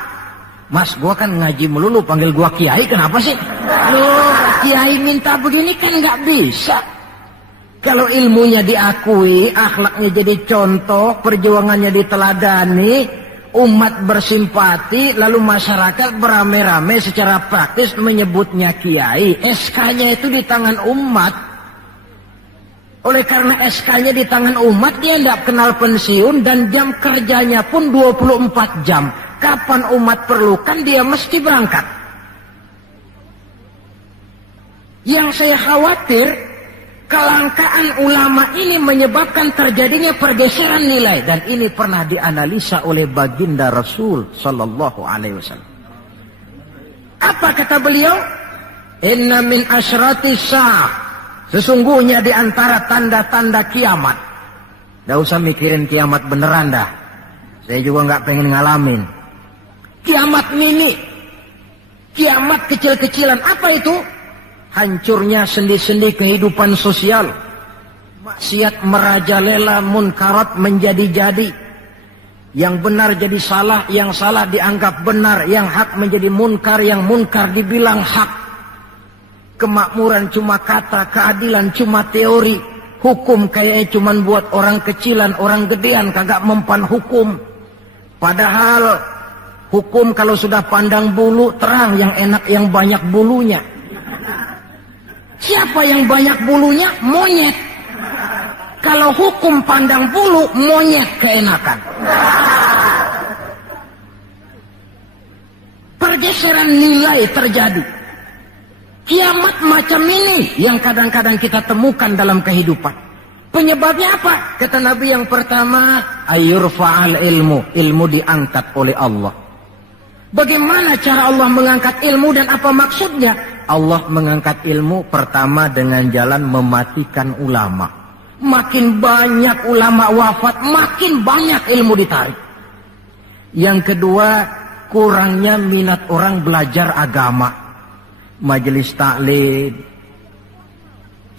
Mas, gua kan ngaji melulu, panggil gua kiai, kenapa sih? Loh, kiai minta begini kan nggak bisa. Kalau ilmunya diakui, akhlaknya jadi contoh, perjuangannya diteladani, umat bersimpati, lalu masyarakat beramai-ramai secara praktis menyebutnya kiai. SK-nya itu di tangan umat. Oleh karena SK-nya di tangan umat, dia tidak kenal pensiun dan jam kerjanya pun 24 jam. Kapan umat perlukan, dia mesti berangkat. Yang saya khawatir, kelangkaan ulama ini menyebabkan terjadinya pergeseran nilai, dan ini pernah dianalisa oleh baginda Rasul sallallahu alaihi wasallam. Apa kata beliau? Inna min asyratis sa'ah, sesungguhnya di antara tanda-tanda kiamat. Nggak usah mikirin kiamat beneran dah, saya juga nggak pengen ngalamin. Kiamat mini, kiamat kecil-kecilan. Apa itu? Hancurnya sendi-sendi kehidupan sosial, maksiat merajalela, munkarat menjadi-jadi, yang benar jadi salah, yang salah dianggap benar, yang hak menjadi munkar, yang munkar dibilang hak. Kemakmuran cuma kata, keadilan cuma teori, hukum kayaknya cuma buat orang kecilan, orang gedean kagak mempan hukum. Padahal hukum kalau sudah pandang bulu terang, yang enak yang banyak bulunya. Siapa yang banyak bulunya? Monyet. Kalau hukum pandang bulu, monyet keenakan. Pergeseran nilai terjadi. Kiamat macam ini yang kadang-kadang kita temukan dalam kehidupan. Penyebabnya apa? Kata Nabi yang pertama, ayurfa'al ilmu. Ilmu diangkat oleh Allah. Bagaimana cara Allah mengangkat ilmu dan apa maksudnya? Allah mengangkat ilmu pertama dengan jalan mematikan ulama. Makin banyak ulama wafat, makin banyak ilmu ditarik. Yang kedua, kurangnya minat orang belajar agama. Majelis taklim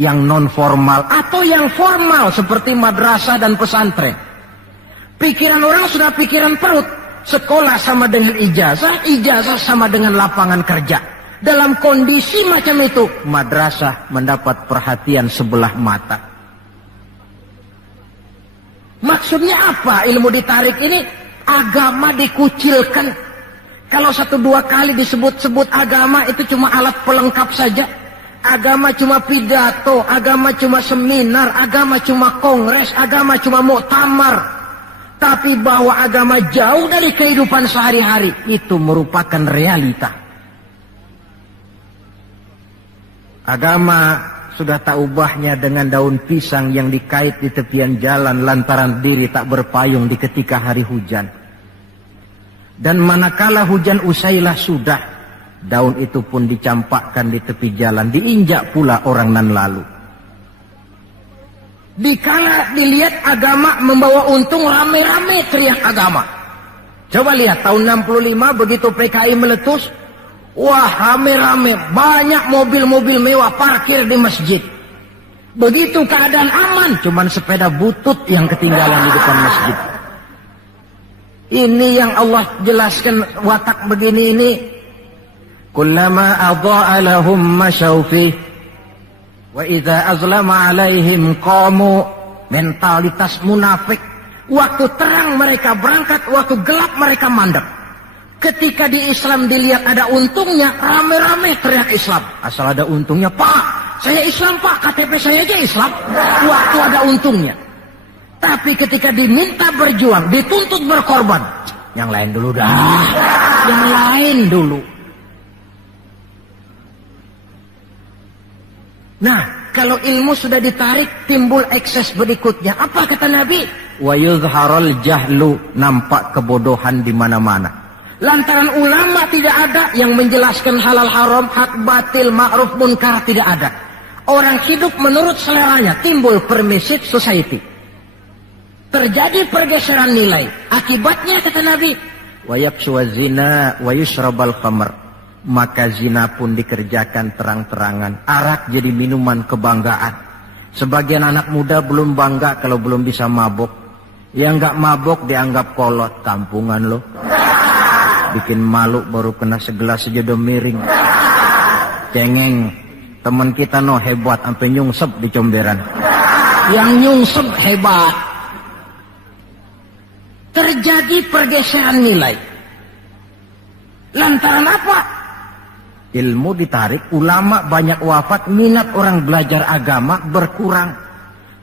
yang non formal atau yang formal seperti madrasah dan pesantren. Pikiran orang sudah pikiran perut. Sekolah sama dengan ijazah, ijazah sama dengan lapangan kerja. Dalam kondisi macam itu, madrasah mendapat perhatian sebelah mata. Maksudnya apa ilmu ditarik ini? Agama dikucilkan. Kalau 1-2 kali disebut-sebut agama, itu cuma alat pelengkap saja. Agama cuma pidato, agama cuma seminar, agama cuma kongres, agama cuma muktamar. Tapi bahwa agama jauh dari kehidupan sehari-hari, itu merupakan realita. Agama sudah tak ubahnya dengan daun pisang yang dikait di tepian jalan lantaran diri tak berpayung di ketika hari hujan. Dan manakala hujan usailah sudah, daun itu pun dicampakkan di tepi jalan, diinjak pula orang nan lalu. Dikala dilihat agama membawa untung, rame-rame teriak agama. Coba lihat tahun 65 begitu PKI meletus, wah rame-rame, banyak mobil-mobil mewah parkir di masjid. Begitu keadaan aman, cuman sepeda butut yang ketinggalan di depan masjid. Ini yang Allah jelaskan watak begini ini. Kullama adha'a lahum masyaw fihi Wa idza azlama alaihim qamu, mentalitas munafik. Waktu terang mereka berangkat, waktu gelap mereka mandek. Ketika di Islam dilihat ada untungnya, rame-rame teriak Islam. Asal ada untungnya, Pak, saya Islam Pak, KTP saya aja Islam. Waktu ada untungnya. Tapi ketika diminta berjuang, dituntut berkorban, yang lain dulu dah, yang lain dulu. Nah, kalau ilmu sudah ditarik, timbul ekses berikutnya. Apa kata Nabi? Wa yuzharul jahlu, nampak kebodohan di mana-mana. Lantaran ulama tidak ada yang menjelaskan halal haram, hak batil, ma'ruf munkar, tidak ada. Orang hidup menurut seleranya, timbul permissive society. Terjadi pergeseran nilai. Akibatnya kata Nabi, wa yafshu zina wa yushrabal khamr. Maka zina pun dikerjakan terang-terangan. Arak jadi minuman kebanggaan. Sebagian anak muda belum bangga kalau belum bisa mabok. Yang nggak mabok dianggap kolot, kampungan lo. Bikin malu baru kena segelas sejodoh miring. Cengeng, teman kita no hebat, sampai nyungsep di comberan. Yang nyungsep hebat. Terjadi pergeseran nilai. Lantaran apa? Ilmu ditarik, ulama banyak wafat, minat orang belajar agama berkurang.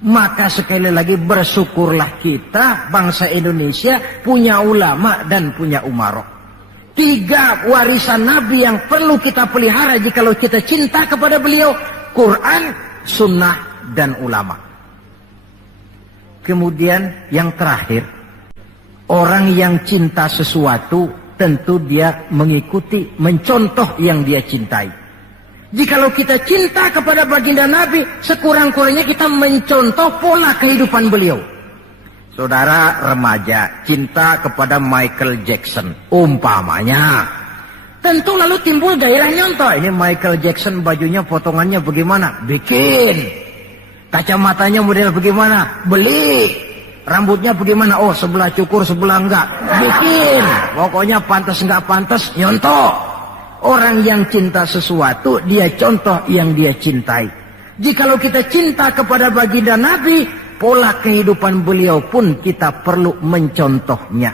Maka sekali lagi bersyukurlah kita, bangsa Indonesia, punya ulama dan punya umarok. 3 warisan Nabi yang perlu kita pelihara jikalau kita cinta kepada beliau: Quran, Sunnah, dan ulama. Kemudian yang terakhir, orang yang cinta sesuatu tentu dia mengikuti, mencontoh yang dia cintai. Jikalau kita cinta kepada baginda Nabi, sekurang-kurangnya kita mencontoh pola kehidupan beliau. Saudara remaja cinta kepada Michael Jackson, umpamanya, tentu lalu timbul gairah nyontoh. Ini Michael Jackson, bajunya potongannya bagaimana? Bikin. Kacamatanya model bagaimana? Beli. Rambutnya bagaimana? Oh, sebelah cukur, sebelah enggak. Bikin. Pokoknya pantas enggak pantas, nyontoh. Orang yang cinta sesuatu, dia contoh yang dia cintai. Jikalau kita cinta kepada baginda Nabi, pola kehidupan beliau pun kita perlu mencontohnya.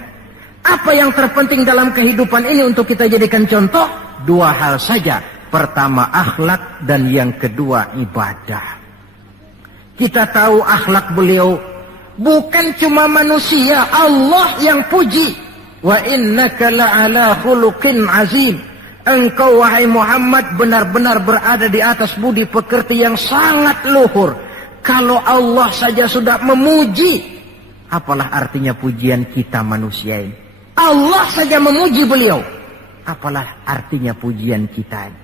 Apa yang terpenting dalam kehidupan ini untuk kita jadikan contoh? 2 hal saja. Pertama akhlak, dan yang kedua ibadah. Kita tahu akhlak beliau bukan cuma manusia, Allah yang puji. Wa innaka la'ala khuluqin azim. Engkau wahai Muhammad benar-benar berada di atas budi pekerti yang sangat luhur. Kalau Allah saja sudah memuji, apalah artinya pujian kita manusia ini? Allah saja memuji beliau, apalah artinya pujian kita ini?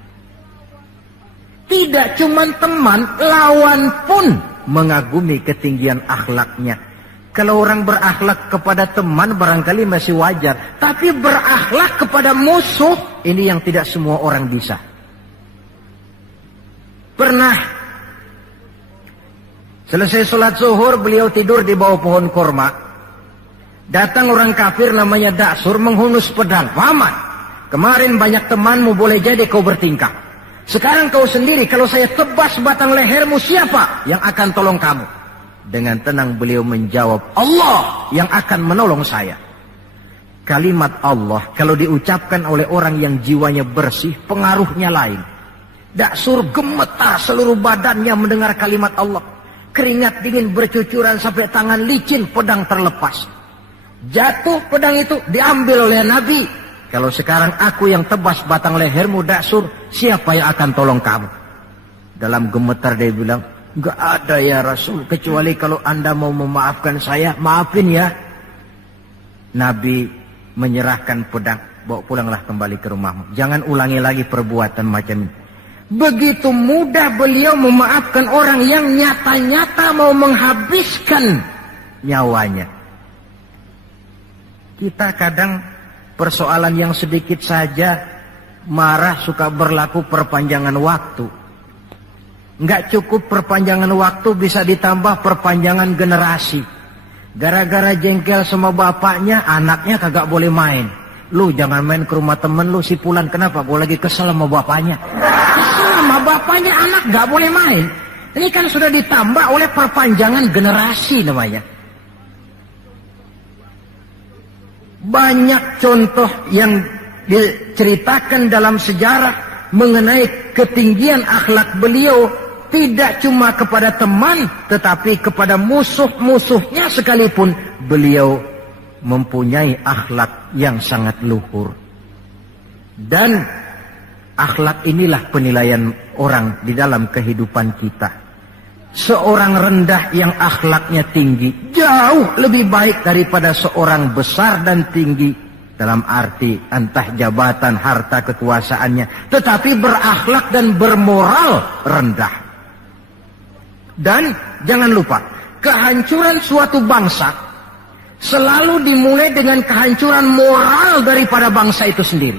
Tidak cuma teman, lawan pun mengagumi ketinggian akhlaknya. Kalau orang berakhlak kepada teman barangkali masih wajar, tapi berakhlak kepada musuh, ini yang tidak semua orang bisa. Pernah selesai sholat zuhur, beliau tidur di bawah pohon korma. Datang orang kafir namanya Da'sur menghunus pedang. Muhammad, kemarin banyak temanmu, boleh jadi kau bertingkah. Sekarang kau sendiri, kalau saya tebas batang lehermu, siapa yang akan tolong kamu? Dengan tenang beliau menjawab, Allah yang akan menolong saya. Kalimat Allah kalau diucapkan oleh orang yang jiwanya bersih, pengaruhnya lain. Da'sur gemetar seluruh badannya mendengar kalimat Allah. Keringat dingin bercucuran sampai tangan licin, pedang terlepas. Jatuh pedang itu, diambil oleh Nabi. Kalau sekarang aku yang tebas batang lehermu Da'sur, siapa yang akan tolong kamu? Dalam gemetar dia bilang, enggak ada ya Rasul, kecuali kalau Anda mau memaafkan saya, maafin ya. Nabi menyerahkan pedang, bawa pulanglah kembali ke rumahmu. Jangan ulangi lagi perbuatan macam ini. Begitu mudah beliau memaafkan orang yang nyata-nyata mau menghabiskan nyawanya. Kita kadang persoalan yang sedikit saja marah suka berlaku perpanjangan waktu. Enggak cukup perpanjangan waktu, bisa ditambah perpanjangan generasi. Gara-gara jengkel sama bapaknya, anaknya kagak boleh main. Lu jangan main ke rumah temen lu si Pulan, kenapa? Gue lagi kesel sama bapaknya. Kesel sama bapaknya, anak gak boleh main. Ini kan sudah ditambah oleh perpanjangan generasi namanya. Banyak contoh yang diceritakan dalam sejarah mengenai ketinggian akhlak beliau, tidak cuma kepada teman tetapi kepada musuh-musuhnya sekalipun beliau mempunyai akhlak yang sangat luhur. Dan akhlak inilah penilaian orang di dalam kehidupan kita. Seorang rendah yang akhlaknya tinggi jauh lebih baik daripada seorang besar dan tinggi, dalam arti entah jabatan, harta, kekuasaannya, tetapi berakhlak dan bermoral rendah. Dan jangan lupa, kehancuran suatu bangsa selalu dimulai dengan kehancuran moral daripada bangsa itu sendiri.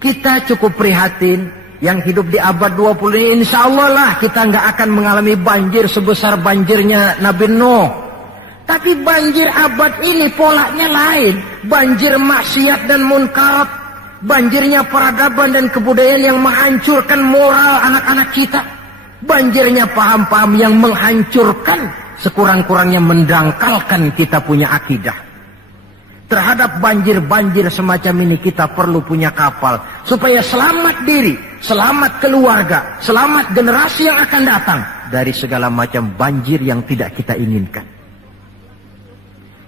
Kita cukup prihatin yang hidup di abad 20 ini, insya Allah lah kita nggak akan mengalami banjir sebesar banjirnya Nabi Nuh. Tapi banjir abad ini polanya lain. Banjir maksiat dan munkarat. Banjirnya peradaban dan kebudayaan yang menghancurkan moral anak-anak kita. Banjirnya paham-paham yang menghancurkan, sekurang-kurangnya mendangkalkan kita punya akidah. Terhadap banjir-banjir semacam ini kita perlu punya kapal supaya selamat diri, selamat keluarga, selamat generasi yang akan datang dari segala macam banjir yang tidak kita inginkan.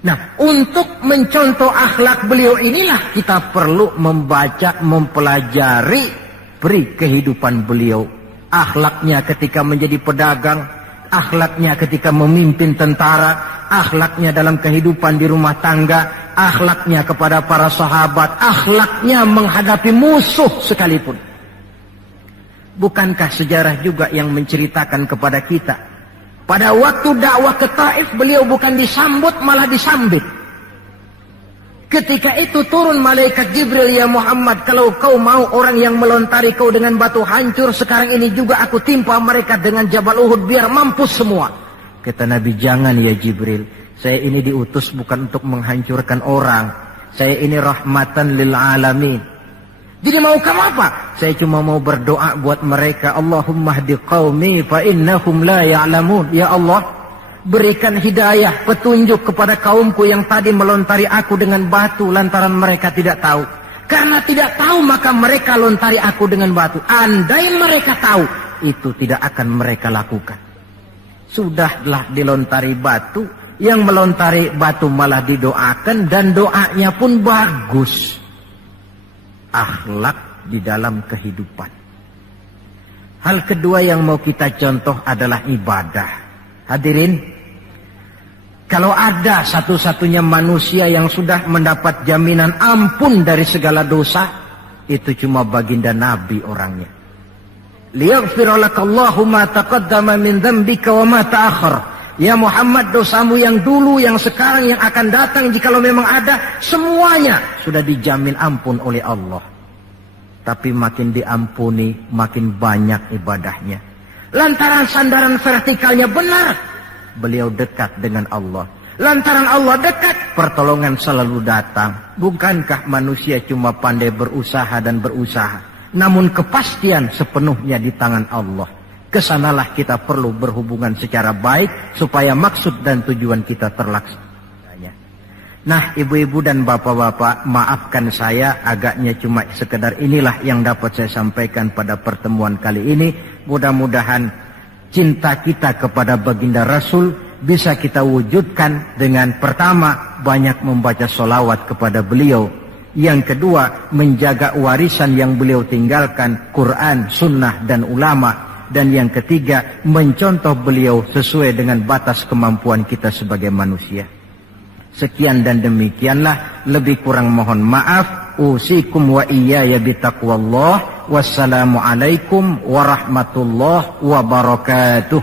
Nah, untuk mencontoh akhlak beliau inilah kita perlu membaca, mempelajari peri kehidupan beliau. Akhlaknya ketika menjadi pedagang, akhlaknya ketika memimpin tentara, akhlaknya dalam kehidupan di rumah tangga, akhlaknya kepada para sahabat, akhlaknya menghadapi musuh sekalipun. Bukankah sejarah juga yang menceritakan kepada kita, pada waktu dakwah ke Taif beliau bukan disambut malah disambit. Ketika itu turun malaikat Jibril, ya Muhammad, kalau kau mau orang yang melontari kau dengan batu hancur, sekarang ini juga aku timpa mereka dengan Jabal Uhud biar mampus semua. Kata Nabi, jangan ya Jibril, saya ini diutus bukan untuk menghancurkan orang, saya ini rahmatan lil alamin. Jadi mau kamu apa? Saya cuma mau berdoa buat mereka. Allahumma hdi qaumi fa innahum la ya'lamun. Ya Allah, berikan hidayah, petunjuk kepada kaumku yang tadi melontari aku dengan batu lantaran mereka tidak tahu. Karena tidak tahu maka mereka lontari aku dengan batu. Andai mereka tahu, itu tidak akan mereka lakukan. Sudahlah dilontari batu, yang melontari batu malah didoakan dan doanya pun bagus. Akhlak di dalam kehidupan. Hal kedua yang mau kita contoh adalah ibadah. Hadirin, kalau ada satu-satunya manusia yang sudah mendapat jaminan ampun dari segala dosa, itu cuma baginda Nabi orangnya. Liyaghfira lakallahu ma taqaddama min dzambika wa ma ta'akhkhar. Ya Muhammad, dosamu yang dulu, yang sekarang, yang akan datang, jikalau memang ada, semuanya sudah dijamin ampun oleh Allah. Tapi makin diampuni, makin banyak ibadahnya. Lantaran sandaran vertikalnya benar, beliau dekat dengan Allah. Lantaran Allah dekat, pertolongan selalu datang. Bukankah manusia cuma pandai berusaha dan berusaha, namun kepastian sepenuhnya di tangan Allah. Kesanalah kita perlu berhubungan secara baik supaya maksud dan tujuan kita terlaksana. Nah, ibu-ibu dan bapak-bapak, maafkan saya, agaknya cuma sekedar inilah yang dapat saya sampaikan pada pertemuan kali ini. Mudah-mudahan cinta kita kepada baginda Rasul bisa kita wujudkan dengan pertama, banyak membaca sholawat kepada beliau. Yang kedua, menjaga warisan yang beliau tinggalkan, Quran, sunnah, dan ulama. Dan yang ketiga, mencontoh beliau sesuai dengan batas kemampuan kita sebagai manusia. Sekian dan demikianlah, lebih kurang mohon maaf. Usikum wa iyaya bitaqwallah. Wassalamualaikum warahmatullahi wabarakatuh.